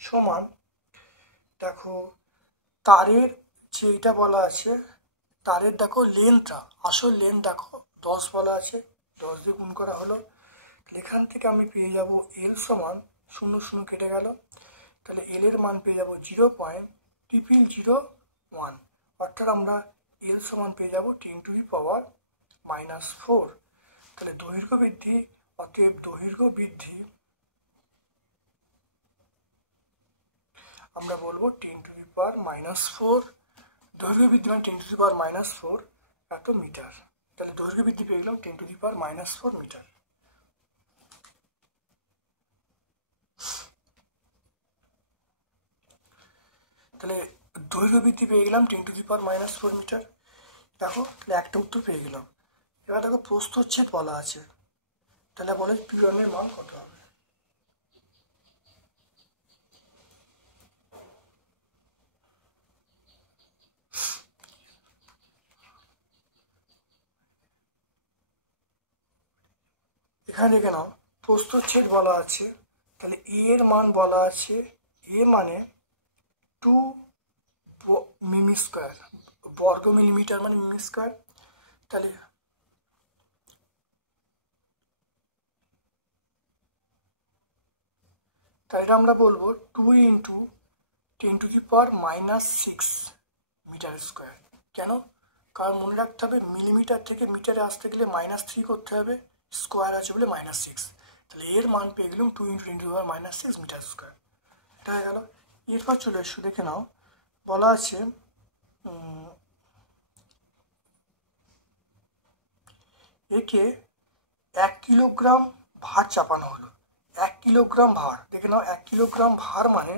সমান, দেখো তারের যে এটা বলা আছে, তারের দেখো লেন্থটা, আসল লেন্থ দেখো 10 বলা আছে, 10 দিয়ে গুণ করা হলো। এখান থেকে আমি পেয়ে যাব এল সমান 0 কেটে গেল, তাহলে এল এর মান পেয়ে যাব 0.001, অর্থাৎ আমরা এল সমান পেয়ে যাব 10⁻⁻⁴। তাহলে দৈর্ঘ্য বৃদ্ধি, অতএব দৈর্ঘ্য বৃদ্ধি আমরা বলবো 10⁻⁻⁴, দৈর্ঘ্য বৃদ্ধি মানে 10⁻⁻⁴ এত মিটার। তাহলে দৈর্ঘ্য বৃদ্ধি পেয়ে গেলাম 10⁻⁻⁴ মিটার। তাহলে দৈর্ঘ্য বৃদ্ধি পেয়ে গেলাম 10⁻⁻⁴ মিটার। দেখো তাহলে একটা উত্তর পেয়ে গেলাম। এবার দেখো প্রস্থচ্ছেদ বলা আছে, তাহলে বলে পীড়নের মান কত হবে? এখানে দেখে নাও প্রস্থচ্ছেদ বলা আছে, তাহলে এ এর মান বলা আছে, এ মানে 2 মিমি স্কোয়ার, বর্গ মিলিমিটার মানে মিমি স্কোয়ার। তাহলে এটা আমরা বলবো 2 × 10⁻⁻6 মিটার স্কোয়ার। কেন? কারণ মনে রাখতে হবে মিলিমিটার থেকে মিটারে আসতে গেলে -3 করতে হবে, স্কোয়ার আছে বলে -6। তাহলে এর মান পেয়ে গেলাম 2 × 10⁻⁻6 মিটার স্কোয়ার। এটা হয়ে গেল। এরপর চলে এসো, দেখে নাও বলা আছে একে 1 কিলোগ্রাম ভার চাপানো হলো, 1 কিলোগ্রাম ভার, দেখে নাও 1 কিলোগ্রাম ভার মানে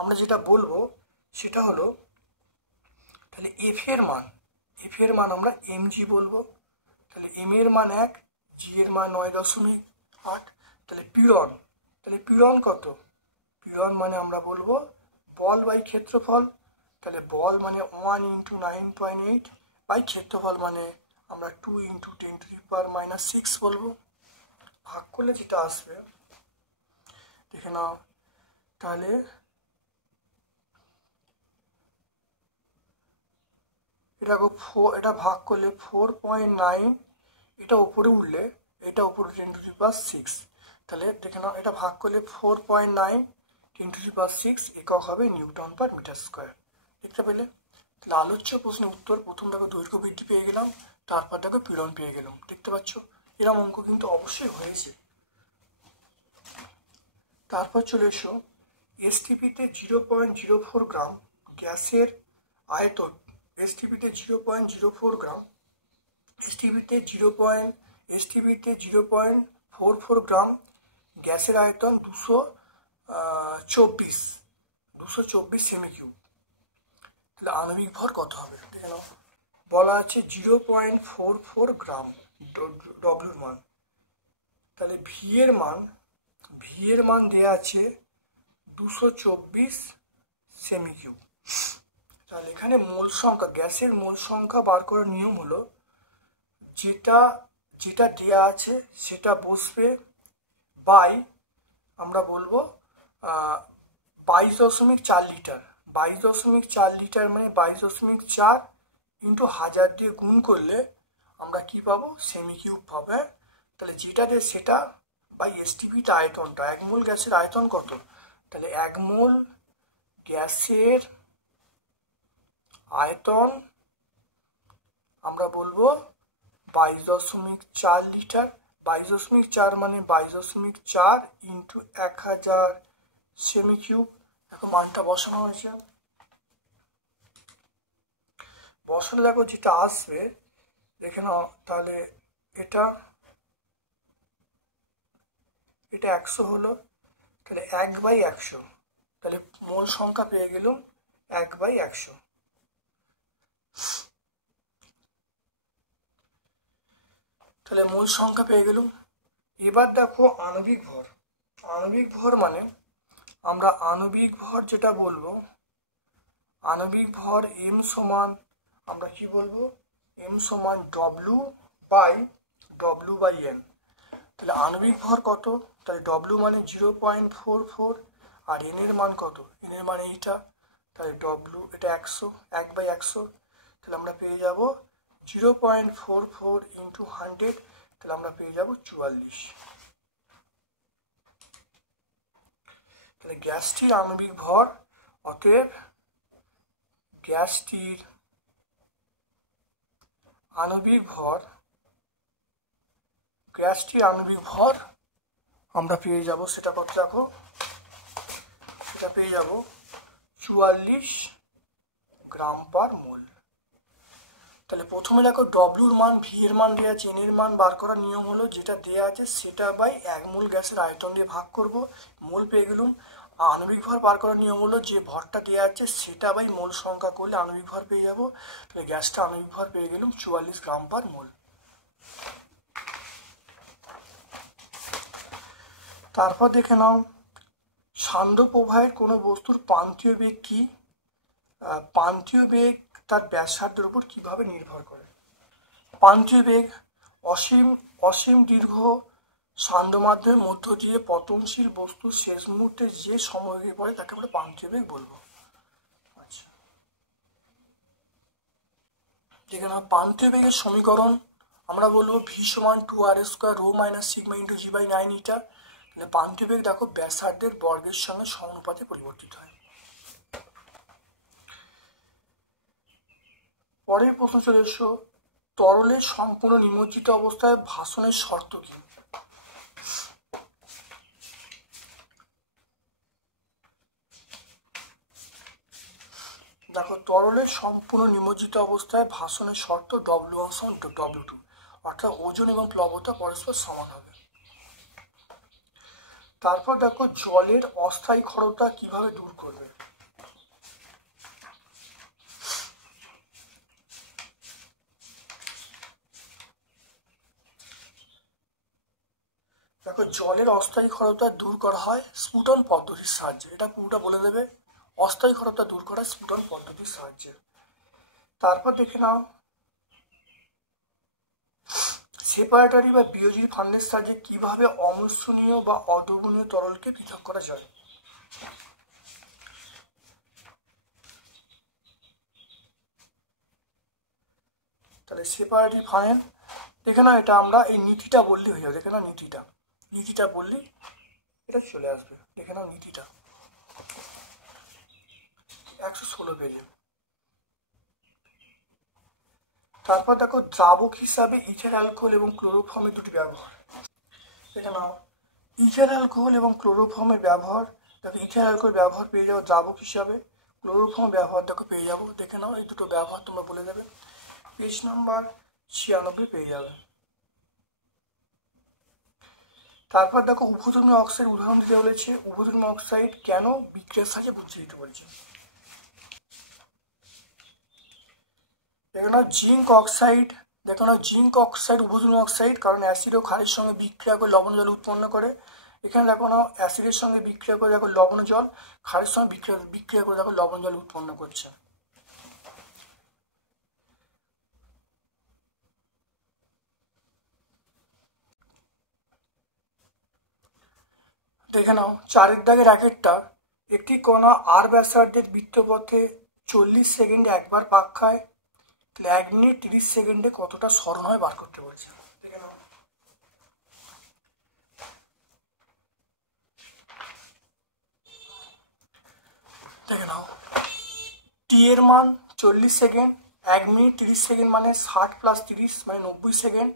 আমরা যেটা বলবো সেটা হলো, তাহলে এফ এর মান আমরা mg বলবো। তাহলে এম এর মান 1, জি এর মান 9.8। তাহলে পীড়ন কত? পীড়ন মানে আমরা বলবো বল বাই ক্ষেত্রফল। তাহলে বল মানে 1 × 9.8 বাই ক্ষেত্রফল মানে আমরা 2 × 10⁻⁻6 বলবো। ভাগ করলে যেটা আসবে দেখে নাও, তাহলে এটা ভাগ করলে 4.9, এটা উপরে উঠলে এটা উপরে 10⁻6। তাহলে দেখে নাও এটা ভাগ করলে 4.9 10⁻6 একক হবে নিউটন পার মিটার স্কোয়ার। দেখতে পেলে? তাহলে আলোচ্য প্রশ্নের উত্তর, প্রথম দেখো দৈর্ঘ্য বৃদ্ধি পেয়ে গেলাম, তারপর দেখো পীড়ন পেয়ে গেলাম। দেখতে পাচ্ছ এরকম অঙ্ক কিন্তু অবশ্যই হয়েছে। তারপর চলে এসো এসটিপিতে 0.04 গ্রাম গ্যাসের আয়তন, এসটিপিতে 0.04 গ্রাম, এসটিপিতে 0.44 গ্রাম গ্যাসের আয়তন 224 সেমি কিউব। তাহলে আণবিক ভর কত হবে? দেখে নাও বলা আছে 0.44 গ্রাম ডব্লিউর মান। তাহলে ভি এর মান দেওয়া আছে 224 সেমি কিউব। তাহলে এখানে মোল সংখ্যা, গ্যাসের মোল সংখ্যা বার করার নিয়ম হলো যেটা যেটা দেয়া আছে সেটা বসবে বাই, আমরা বলবো 22.4 লিটার। 22.4 লিটার মানে 22.4 ইন্টু 1000 দিয়ে গুণ করলে আমরা কি পাবো, সেমি কিউব পাবো। হ্যাঁ, তাহলে যেটা দিয়ে সেটা বাই এসটিপিটা আয়তনটা, 1 মোল গ্যাসের আয়তন কত, তাহলে 1 মোল গ্যাসের আয়তন আমরা বলবো 22.4 লিটার। 22.4 মানে 22.4 ইন্টু 1000 সেমি কিউব। দেখো মানটা বসানো হয়েছে, বসালে দেখো যেটা আসবে দেখে নাও। তাহলে এটা 100 হলো, তাহলে 1/100, তাহলে মোল সংখ্যা পেয়ে গেলাম 1/100। তাহলে মোল সংখ্যা পেয়ে গেলাম। এবার দেখো আণবিক ভর। আণবিক ভর মানে আমরা আণবিক ভর যেটা বলবো, আণবিক ভর m সমান, আমরা কি বলবো, m সমান W/n। তাহলে আণবিক ভর কত, তাহলে W মানে 0.44 আর n এর মান কত, n এর মান এইটা, তাহলে W এটা 100, 1/100, তাহলে আমরা পেয়ে যাব 0.44 ইন্টু 100, তাহলে আমরা পেয়ে যাব 44। তাহলে গ্যাসটির আণবিক ভর, অতএব গ্যাসটির আণবিক ভর, গ্যাসটির আণবিক ভর আমরা পেয়ে যাব সেটা কত, দেখো সেটা পেয়ে যাব 44 গ্রাম পার মোল। তাহলে প্রথমে দেখো ডব্লিউর মান, ভি এর মান দেওয়া আছে, এন এর মান বার করার নিয়ম হলো যেটা দেওয়া আছে সেটা বাই 1 মোল গ্যাসের আয়তন দিয়ে ভাগ করব, মোল পেয়ে গেলুম। আণবিক ভর বার করার নিয়ম হলো যে ভরটা দেওয়া আছে সেটা বাই মোল সংখ্যা করলে আণবিক ভর পেয়ে যাব। তাহলে গ্যাসটা আণবিক ভর পেয়ে গেলুম 44 গ্রাম পার মোল। তারপর দেখে নাও সান্দ্র প্রবাহের কোনো বস্তুর প্রান্তীয় বেগ কি, প্রান্তীয় বেগ তার ব্যাসার্ধের উপর কিভাবে নির্ভর করে। প্রান্তীয় বেগ অসীম দীর্ঘ সান্দ্র মাধ্যমের মধ্য দিয়ে পতনশীল বস্তু শেষ মুহূর্তে যে সময়কে পড়ে তাকে আমরা প্রান্তীয় বেগ বলবো। আচ্ছা, যেখানে প্রান্তীয় বেগের সমীকরণ আমরা বলবো ভি সমান 2r² rho minus sigma into g/9 eta. তাহলে প্রান্তীয় বেগ দেখো ব্যাসার্ধের বর্গের সঙ্গে সমানুপাতে পরিবর্তিত হয়। পরের প্রশ্ন চলে এসো, তরলের সম্পূর্ণ নিমজ্জিত অবস্থায় ভাসনের শর্ত কি। দেখো তরলের সম্পূর্ণ নিমজ্জিত অবস্থায় ভাসনের শর্ত W1 সমান W2, অর্থাৎ ওজন এবং প্লবতা পরস্পর সমান হবে। তারপর দেখো জলের অস্থায়ী ক্ষরতা কিভাবে দূর করবে। দেখো জলের অস্থায়ী ক্ষরতা দূর করা হয় স্ফুটন পদ্ধতির সাহায্যে, এটা পুরোটা বলে দেবে, অস্থায়ী ক্ষরতা দূর করা স্ফুটন পদ্ধতির সাহায্যে। তারপর দেখে নাও সেপারেটরি বা বিওজির ফান্ডের সাহায্যে কিভাবে অমূর্ছনীয় বা অদ্রবণীয় তরলকে পৃথক করা যায়। তাহলে সেপারেটরি ফানেল দেখে না, এটা আমরা এই নীতিটা বললেই হয়ে যাবে। দেখে না নীতিটা বললেই এটা চলে আসবে। দেখে নাও নীতিটা 116 পেজে। তারপর দেখো দ্রাবক হিসাবে ইথেন অ্যালকোহল এবং ক্লোরোফর্মের দুটি ব্যবহার। দেখে নাও ইথেন অ্যালকোহল এবং ক্লোরোফর্মের ব্যবহার, দেখো ইথেন অ্যালকোহল ব্যবহার পেয়ে যাবো দ্রাবক হিসাবে, ক্লোরোফর্ম ব্যবহার দেখো পেয়ে যাবো। দেখে নাও এই দুটো ব্যবহার তোমরা বলে দেবে, পেজ নাম্বার 96 পেয়ে যাবে। তারপর দেখো উভধর্মী অক্সাইড উদাহরণ দিতে বলেছে, উভধর্মী অক্সাইড কেন বিক্রিয়ার সাহায্যে বুঝিয়ে দিতে বলছে। দেখো না জিঙ্ক অক্সাইড, দেখো না জিঙ্ক অক্সাইড উভধর্মী অক্সাইড, কারণ অ্যাসিড ও ক্ষারের সঙ্গে বিক্রিয়া করে লবণ জল উৎপন্ন করে। এখানে দেখো না অ্যাসিডের সঙ্গে বিক্রিয়া করে দেখো লবণ জল, ক্ষারের সঙ্গে বিক্রিয়া করে দেখো লবণ জল উৎপন্ন করছে। দেখে নাও, চারের দাগের র্যাকেটটা একটি কণা আর ব্যাসার্ধের বৃত্তপথে 40 সেকেন্ডে একবার পাক খায়, তাহলে 1 মিনিট 30 সেকেন্ডে কতটা সরণ হয় বার করতে বলছে। দেখে নাও, দেখে নাও, টি এর মান 40 সেকেন্ড, 1 মিনিট 30 সেকেন্ড মানে 60 প্লাস 30 মানে 90 সেকেন্ড।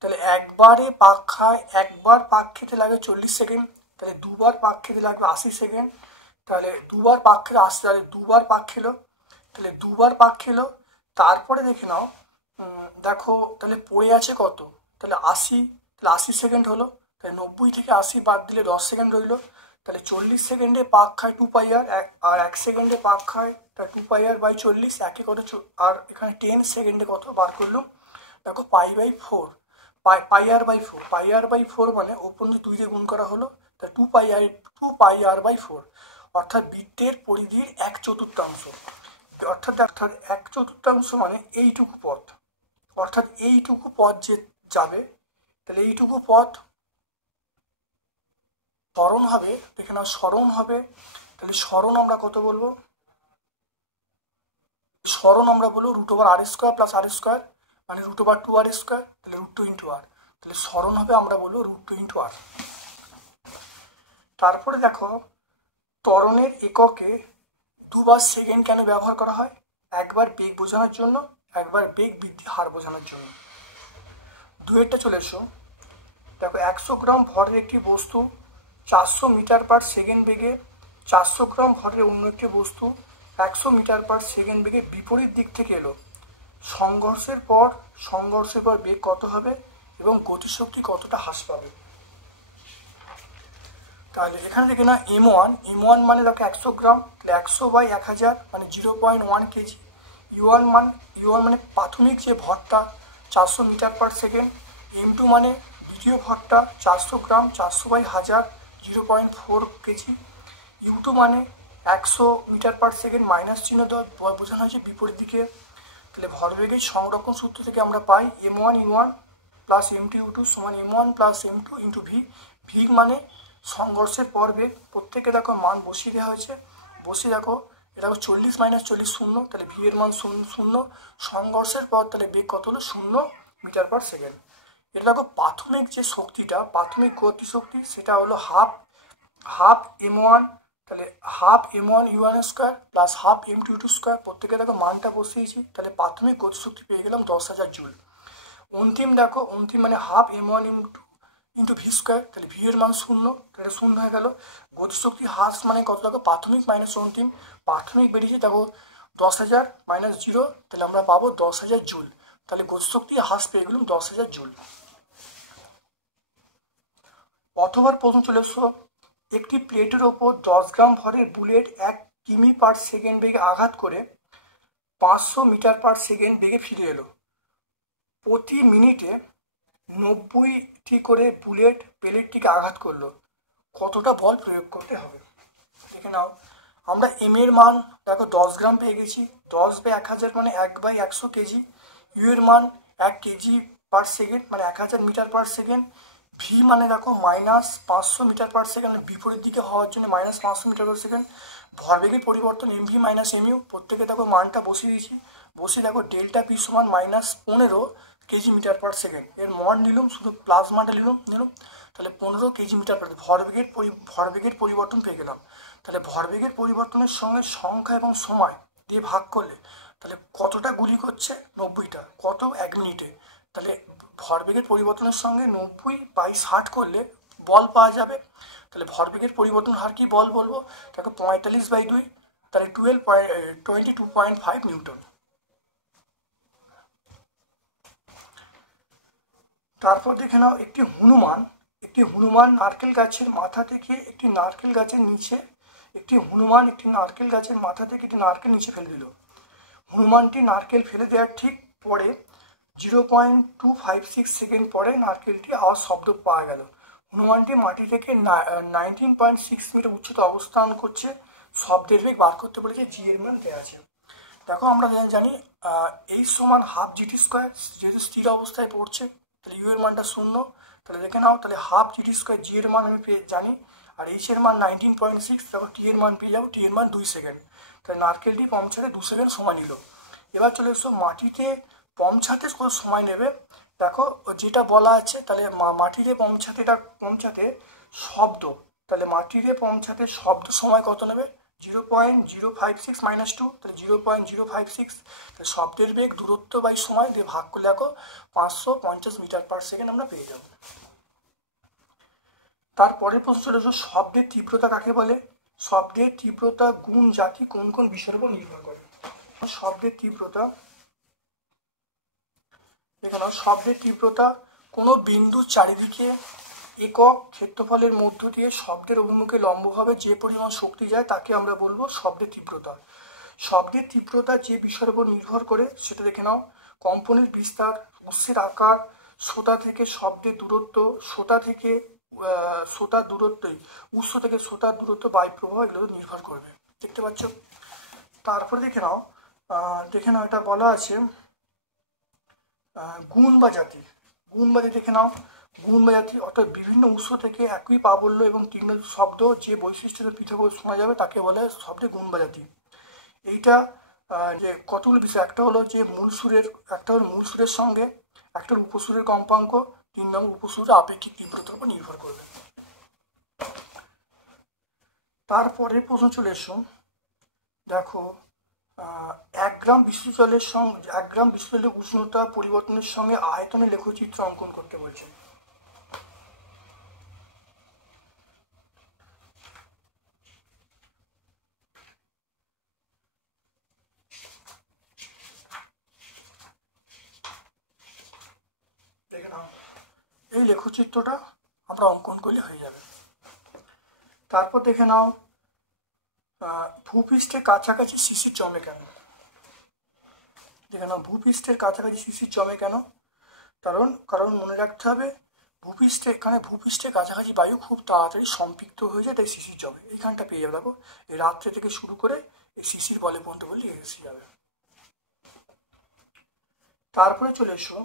তাহলে একবারে পাক খায়, একবার পাক খেতে লাগে 40 সেকেন্ড, তাহলে দুবার পাক খেতে লাগবে 80 সেকেন্ড। তাহলে দুবার পাক খেলে 80, তাহলে দুবার পাক খেলো, তাহলে দুবার পাক খেলো। তারপরে দেখে নাও, দেখো তাহলে পড়ে আছে কত, তাহলে 80, তাহলে 80 সেকেন্ড হলো, তাহলে 90 থেকে 80 বাদ দিলে 10 সেকেন্ড রইলো। তাহলে 40 সেকেন্ডে পাক খায় 2 পাই আর 1 সেকেন্ডে পাক খায়, তা 2 পাই আর বাই 40 একে কত, আর এখানে 10 সেকেন্ডে কত বার করলাম, দেখো pi by 4, pi r by 4, pi r by 4 মানে ওপর 2 দিয়ে গুণ করা হলো, তা 2 পাই আর বাই 4, অর্থাৎ বৃত্তের পরিধির 1/4। অর্থাৎ 1/4 মানে এইটুকু পথ, অর্থাৎ এইটুকু পথ যে যাবে, তাহলে এইটুকু পথ সরণ হবে। দেখে নাও, সরণ হবে, তাহলে সরণ আমরা কত বলবো, সরণ আমরা বলবো √r² প্লাস r² মানে √2r², তাহলে √2 × r, তাহলে সরণ হবে আমরা বলবো √2 × r। তারপরে দেখো, ত্বরণের এককে দুবার সেকেন্ড কেন ব্যবহার করা হয়, একবার বেগ বোঝানোর জন্য, একবার বেগ বৃদ্ধি হার বোঝানোর জন্য। দুয়েরটা চলে এসো, দেখো 100 গ্রাম ভরের একটি বস্তু 400 মিটার পার সেকেন্ড বেগে, 400 গ্রাম ভরের অন্য একটি বস্তু 100 মিটার পার সেকেন্ড বেগে বিপরীত দিক থেকে এলো, সংঘর্ষের পর বেগ কত হবে এবং গতিশক্তি কতটা হ্রাস পাবে। তাহলে এখানে দেখে না, m1 মানে দেখো 100 গ্রাম, তাহলে 100/1000 মানে 0.1 কেজি। u1 মানে প্রাথমিক যে ভরটা 400 মিটার পার সেকেন্ড। m2 মানে দ্বিতীয় ভরটা 400 গ্রাম, 400/1000 0.4 কেজি। u2 মানে 100 মিটার পার সেকেন্ড, মাইনাস চিহ্ন দেওয়া বোঝানো হয়েছে বিপরীত দিকে। তাহলে ভরবেগের সংরক্ষণ সূত্র থেকে আমরা পাই m1 u1 plus m2 u2 সমান m1 plus m2 into V. V মানে সংঘর্ষের পর বেগ, প্রত্যেকে দেখো মান বসিয়ে দেওয়া হয়েছে, বসিয়ে দেখো, এটা 40 - 40 শূন্য, তাহলে ভি এর মান শূন্য, সংঘর্ষের পর তাহলে বেগ কত হলো 0 মিটার পার সেকেন্ড। এটা দেখো প্রাথমিক যে শক্তিটা, প্রাথমিক গতি শক্তি, সেটা হলো হাফ m1, তাহলে half m1 u1² plus half m2 u2², প্রত্যেকে দেখো মানটা বসিয়েছি, তাহলে প্রাথমিক গতিশক্তি পেয়ে গেলাম 10,000 জুল। অন্তিম দেখো, অন্তিম মানে হাফ m1 ইন্টু v², তাহলে ভি এর মান 0, তাহলে 0 হয়ে গেল। গতিশক্তি হ্রাস মানে কত দেখো, প্রাথমিক মাইনাস অন্তিম, প্রাথমিক বেরিয়েছে দেখো 10,000 - 0, তাহলে আমরা পাবো 10,000 জুল। তাহলে গতিশক্তি হ্রাস পেয়ে গেলাম 10,000 জুল। অথবা প্রথম চলে এসো, একটি প্লেটের ওপর 10 গ্রাম ভরের বুলেট 1 কিমি পার সেকেন্ড বেগে আঘাত করে 500 মিটার পার সেকেন্ড বেগে ফিরে এলো। প্রতি মিনিটে 90টি করে বুলেট প্লেটটিকে আঘাত করলো, কতটা বল প্রয়োগ করতে হবে। দেখে নাও, আমরা এম এর মান দেখো 10 গ্রাম পেয়ে গেছি, 10/1000 মানে 1/100 কেজি। ইউ এর মান 1 কেজি পার সেকেন্ড মানে 1000 মিটার পার সেকেন্ড। ভি মানে দেখো -500 মিটার পার সেকেন্ড, বিপরীত দিকে হওয়ার জন্য -500 মিটার পার সেকেন্ড। ভরবেগের পরিবর্তন এমভি - এমইউ, প্রত্যেকে দেখো মানটা বসিয়ে দিয়েছি, বসিয়ে দেখো ডেল্টা পি সমান -15 কেজি মিটার পার সেকেন্ড। এর মান নিলাম, শুধু প্লাস মানটা নিলাম, তাহলে 15 কেজি মিটার পার। ভরবেগের পরিবর্তন পেয়ে গেলাম। তাহলে ভরবেগের পরিবর্তনের সঙ্গে সংখ্যা এবং সময় দিয়ে ভাগ করলে তাহলে কতটা গুলি করছে, 90টা, কত 1 মিনিটে। তাহলে ভরবেগের পরিবর্তনের সঙ্গে 90/60 করলে বল পাওয়া যাবে। তাহলে ভরবেগের পরিবর্তন হার কি বল বলবো, তাকে 45/2, তাহলে 22.5 নিউটন। তারপর দেখে নাও, একটি হনুমান নারকেল গাছের মাথা থেকে একটি নারকেল গাছের নিচে ফেলে দিল। হনুমানটি নারকেল ফেলে দেওয়ার ঠিক পরে 0.256 সেকেন্ড পরে নারকেলটি আওয়াজ শব্দ পাওয়া গেল। হনুমানটি মাটি থেকে 19.6 মিটার উচ্চতা অবস্থান করছে, শব্দের বেগ বার করতে বলেছে, জি এর মান দেওয়া আছে। দেখো আমরা জানি এই সমান হাফ GT², যেহেতু স্থির অবস্থায় পড়ছে, তাহলে ইউ এর মানটা 0, তাহলে দেখে নাও, তাহলে হাফ GT², জি এর মান আমি জানি, আর এইচ এর মান 19.6, দেখো টি এর মান পেয়ে যাবো, টি এর মান 2 সেকেন্ড। তাই নারকেলটি পৌঁছাতে 2 সেকেন্ড সময় নিল। এবার চলে এসো মাটিতে পৌঁছাতে কত সময় নেবে। দেখো যেটা বলা আছে, তাহলে মাটিতে পৌঁছাতে শব্দ, তাহলে মাটিতে পৌঁছাতে শব্দ সময় কত নেবে, 0.056 - 2, তাহলে 0.056। তাহলে শব্দের বেগ দূরত্ব বাই সময় দিয়ে ভাগ করলে দেখো 550 মিটার/সেকেন্ড আমরা পেয়ে যাব। তারপরে প্রশ্ন চলে এসো, শব্দের তীব্রতা কাকে বলে। শব্দের তীব্রতা গুণ জাতি কোন কোন বিষয়ের উপর নির্ভর করে। শব্দের তীব্রতা, এখানে শব্দের তীব্রতা কোনো বিন্দুর চারিদিকে একক ক্ষেত্রফলের মধ্য দিয়ে শব্দের অভিমুখে লম্বভাবে যে পরিমাণ শক্তি যায় তাকে আমরা বলবো শব্দের তীব্রতা। শব্দের তীব্রতা যে বিষয়ের উপর নির্ভর করে সেটা দেখে নাও। কম্পনের বিস্তার, উৎসের আকার, শ্রোতা থেকে শব্দের দূরত্ব, শ্রোতার দূরত্বই, উৎস থেকে শ্রোতার দূরত্ব, বায়ু প্রবাহ, এগুলো নির্ভর করবে। দেখতে পাচ্ছ। তারপরে দেখে নাও এটা বলা আছে গুণ বা জাতি। গুণ বা জাতি দেখে নাও। গুণ বা জাতি অর্থাৎ বিভিন্ন উৎস থেকে একই প্রাবল্য এবং তীক্ষ্ণ শব্দ যে বৈশিষ্ট্যের পৃথক শোনা যাবে তাকে বলে শব্দের গুণ বা জাতি। এইটা যে কতগুলো বিষয়, একটা হলো মূল সুরের সঙ্গে একটা উপসুরের কম্পাঙ্ক, 3 নম্বর উপসুরের আপেক্ষিক তীব্রতার উপর নির্ভর করবে। তারপরে প্রশ্ন চলে এসো, দেখো 1 গ্রাম বিশুদ্ধ জলের উষ্ণতা পরিবর্তনের সঙ্গে আয়তনের লেখচিত্র অঙ্কন করতে বলছে। দেখে নাও, এই লেখচিত্রটা আমরা অঙ্কন করলে হয়ে যাবে। তারপর দেখে নাও ভূপৃষ্ঠের কাছাকাছি শিশির জমে কেন। দেখে নাও ভূপৃষ্ঠের কাছাকাছি শিশির জমে কেন। কারণ মনে রাখতে হবে ভূপৃষ্ঠের কাছাকাছি বায়ু খুব তাড়াতাড়ি সম্পৃক্ত হয়ে যায়, তাই শিশির জমে। এইখানটা পেয়ে যাবে। দেখো এই রাত্রে থেকে শুরু করে এই শিশির বলে পর্যন্ত বললে এসে যাবে। তারপরে চলে এসো,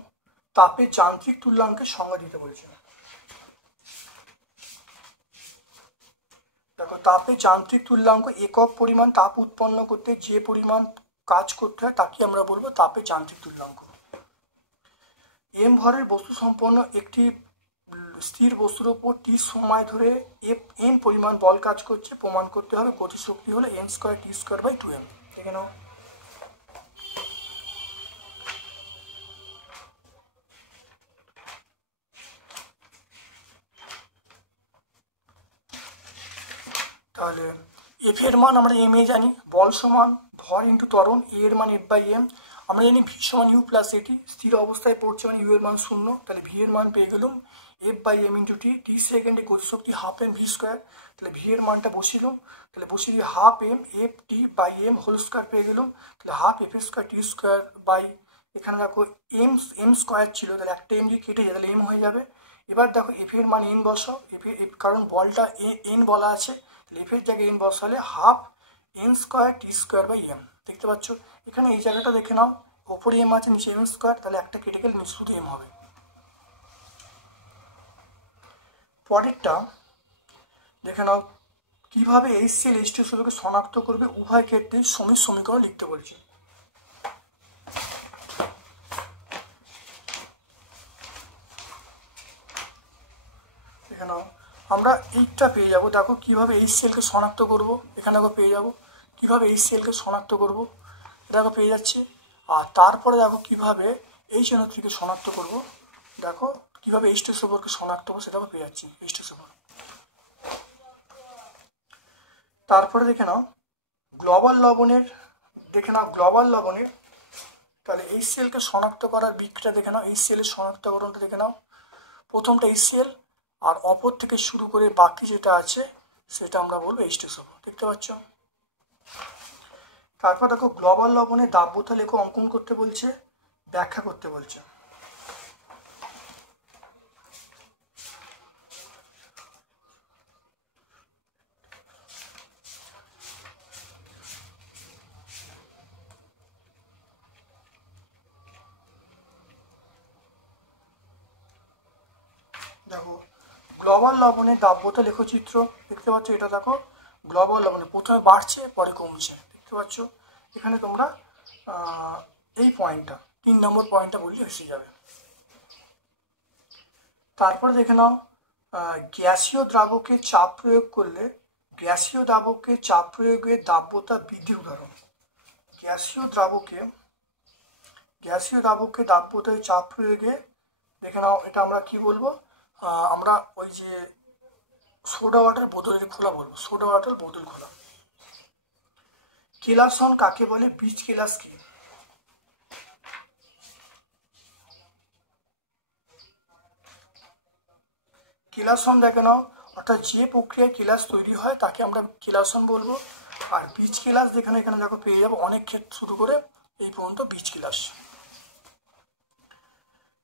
তাপের যান্ত্রিক তুল্যাঙ্কের সংজ্ঞা দিতে বলছে। দেখো তাপের যান্ত্রিক তুল্যাঙ্ক একক পরিমাণ তাপ উৎপন্ন করতে যে পরিমাণ কাজ করতে হয় তাকে আমরা বলবো তাপের যান্ত্রিক তুল্যাঙ্ক। এম ভরের বস্তু সম্পন্ন একটি স্থির বস্তুর উপর টি সময় ধরে এম পরিমাণ বল কাজ করছে, প্রমাণ করতে হবে গতিশক্তি হলো n²t²/2m। দেখে নাও। তাহলে এফ এর মান আমরা এম এ জানি, বল সমান ভর ইন্টু ত্বরণ, এ এর মান F/m। আমরা জানি ভি সমান ইউ প্লাস এটি, স্থির অবস্থায় পড়ছে মানে ইউ এর মান 0, তাহলে ভি এর মান পেয়ে গেলাম F/m ইন্টু টি। টি সেকেন্ডে গতিশক্তি 1/2m v², তাহলে ভি এর মানটা বসিলাম, তাহলে বসিয়ে দিয়ে 1/2m F/t/m² পেয়ে গেলাম। তাহলে 1/2f²t² এখানে দেখো এম স্কোয়ার ছিল, তাহলে একটা এম যদি কেটে যায় তাহলে এম হয়ে যাবে। এবার দেখো এফ এর মান এন বসাও, কারণ বলটা এন বলা আছে, তাহলে এফ এর জায়গায় এন বসালে 1/2n²t²/m। দেখতে পাচ্ছ এখানে এই জায়গাটা দেখে নাও, ওপরে এম আছে নিচে m², তাহলে একটা কেটে গেলে নিচে শুধু এম হবে। পরেরটা দেখে নাও, কিভাবে HCl H2SO4 শনাক্ত করবে, উভয় ক্ষেত্রেই সমীর সমীকরণ লিখতে বলছি। দেখে নাও আমরা এইটা পেয়ে যাব। দেখো কিভাবে HClকে শনাক্ত করব, এখানে দেখো পেয়ে যাব কিভাবে HClকে শনাক্ত করব, দেখো পেয়ে যাচ্ছে। আর তারপরে দেখো কিভাবে HNO3কে শনাক্ত করব, দেখো কিভাবে H2SO4কে শনাক্ত করবো সেটাও পেয়ে যাচ্ছি H2SO4। তারপরে দেখে নাও গ্লোবাল লবণের, তাহলে HClকে শনাক্ত করার বিক্রিয়া দেখে নাও। HCl এর শনাক্তকরণটা দেখে নাও। প্রথমটা HCl আর অপর থেকে শুরু করে বাকি যেটা আছে সেটা আমরা বলবো H2SO4। দেখতে পাচ্ছ। তারপর দেখো গ্লোবাল লবণের দাব্যতা লেখ অঙ্কন করতে বলছে, ব্যাখ্যা করতে বলছে। দেখো গ্লোবাল লবণের দাব্যতা লেখচিত্র দেখতে পাচ্ছ, এটা দেখো গ্লোবাল লবণে প্রথমে বাড়ছে পরে কমছে, দেখতে পাচ্ছ এখানে তোমরা এই পয়েন্টটা 3 নম্বর পয়েন্টটা বললে এসে যাবে। তারপরে দেখে নাও গ্যাসীয় দ্রাবকে চাপ প্রয়োগ করলে গ্যাসীয় দ্রাবকে চাপ প্রয়োগের দাব্যতা বৃদ্ধি উদাহরণ। গ্যাসীয় দ্রাবকে দাব্যতায় চাপ প্রয়োগে দেখে নাও, এটা আমরা কি বলবো, আমরা ওই যে সোডা ওয়াটার বোতলের খোলা বলবো, সোডা ওয়াটার বোতল খোলা। কেলাসন কাকে বলে, বীজ কেলাস কি? কেলাসন দেখে নাও, অর্থাৎ যে প্রক্রিয়ায় কেলাস তৈরি হয় তাকে আমরা কেলাসন বলবো। আর বীজ কেলাস যেখানে এখানে দেখো পেয়ে যাবো অনেক ক্ষেত্র শুরু করে এই পর্যন্ত বীজ কেলাস।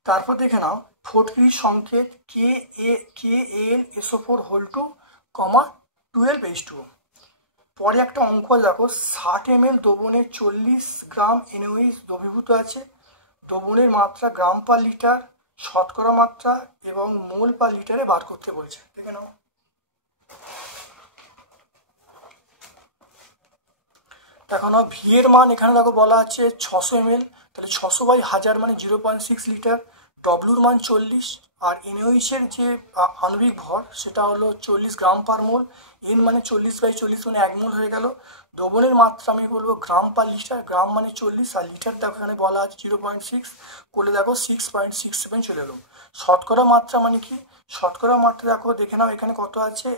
তারপর দেখে নাও ফটকির সংকেত KAlSO4 12H2। পরে একটা অঙ্ক দেখো 60 ml দ্রবণে 40 গ্রাম NaOH দ্রবীভূত আছে, দ্রবণের মাত্রা গ্রাম পার লিটার, শতকরা মাত্রা এবং মোল পার লিটারে বার করতে বলছে। দেখে নাও, দেখো না ভি এর মান এখানে দেখো বলা আছে 600 ml, তাহলে 600/1000 মানে 0.6 লিটার। ডব্লুর মান 40, আর NaOH এর যে আণবিক ভর সেটা হলো 40 গ্রাম পার মোল। এন মানে 40/40 মানে 1 মোল হয়ে গেল। দ্রবণের মাত্রা আমি বলবো গ্রাম পার লিটার, গ্রাম মানে 40 আর লিটার দেখো এখানে বলা আছে 0.6, করলে দেখো 6.67 চলে এলো। শতকরা মাত্রা মানে কি, শতকরা মাত্রা দেখো দেখে নাও এখানে কত আছে,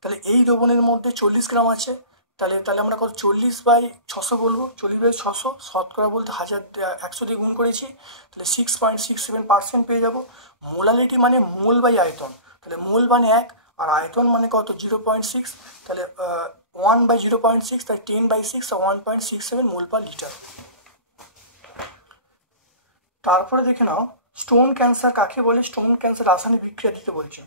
তাহলে এই দ্রবণের মধ্যে 40 গ্রাম আছে, তাহলে আমরা কত 40/600 বলবো, 40/600, শতকরা বলতে 100 দিয়ে গুণ করেছি, তাহলে 6.67% পেয়ে যাবো। মোলালিটি মানে মোল বাই আয়তন, তাহলে মোল মানে 1 আর আয়তন মানে কত 0.6, তাহলে 1/0.6, তাই 10/6 আর 1.67 মোল পার লিটার। তারপরে দেখে নাও স্টোন ক্যান্সার কাকে বলে, স্টোন ক্যান্সার রাসায়নিক বিক্রিয়া দিতে বলছে।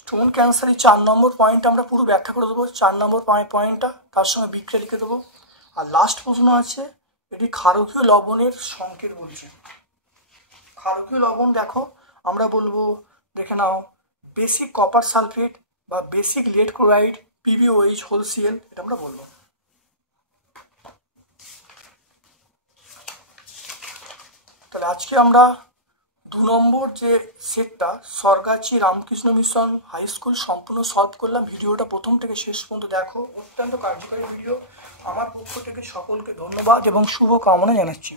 স্টোন ক্যান্সারের 4 নম্বর পয়েন্ট আমরা পুরো ব্যাখ্যা করে দেবো, 4 নম্বর পয়েন্টটা তার সঙ্গে বিক্রিয়া লিখে দেবো। আর লাস্ট প্রশ্ন আছে এটি ক্ষারকীয় লবণের সংকেত বলছে। ক্ষারকীয় লবণ দেখো আমরা বলবো, দেখে নাও বেসিক কপার সালফেট বা বেসিক লেড ক্লোরাইড PbOH হোলসিএল, এটা আমরা বলবো। তাহলে আজকে আমরা 2 নম্বর যে সেটটা স্বর্গাচী রামকৃষ্ণ মিশন হাই স্কুল সম্পূর্ণ সলভ করলাম। ভিডিওটা প্রথম থেকে শেষ পর্যন্ত দেখো, অত্যন্ত কার্যকরী ভিডিও। আমার পক্ষ থেকে সকলকে ধন্যবাদ এবং শুভ কামনা জানাচ্ছি।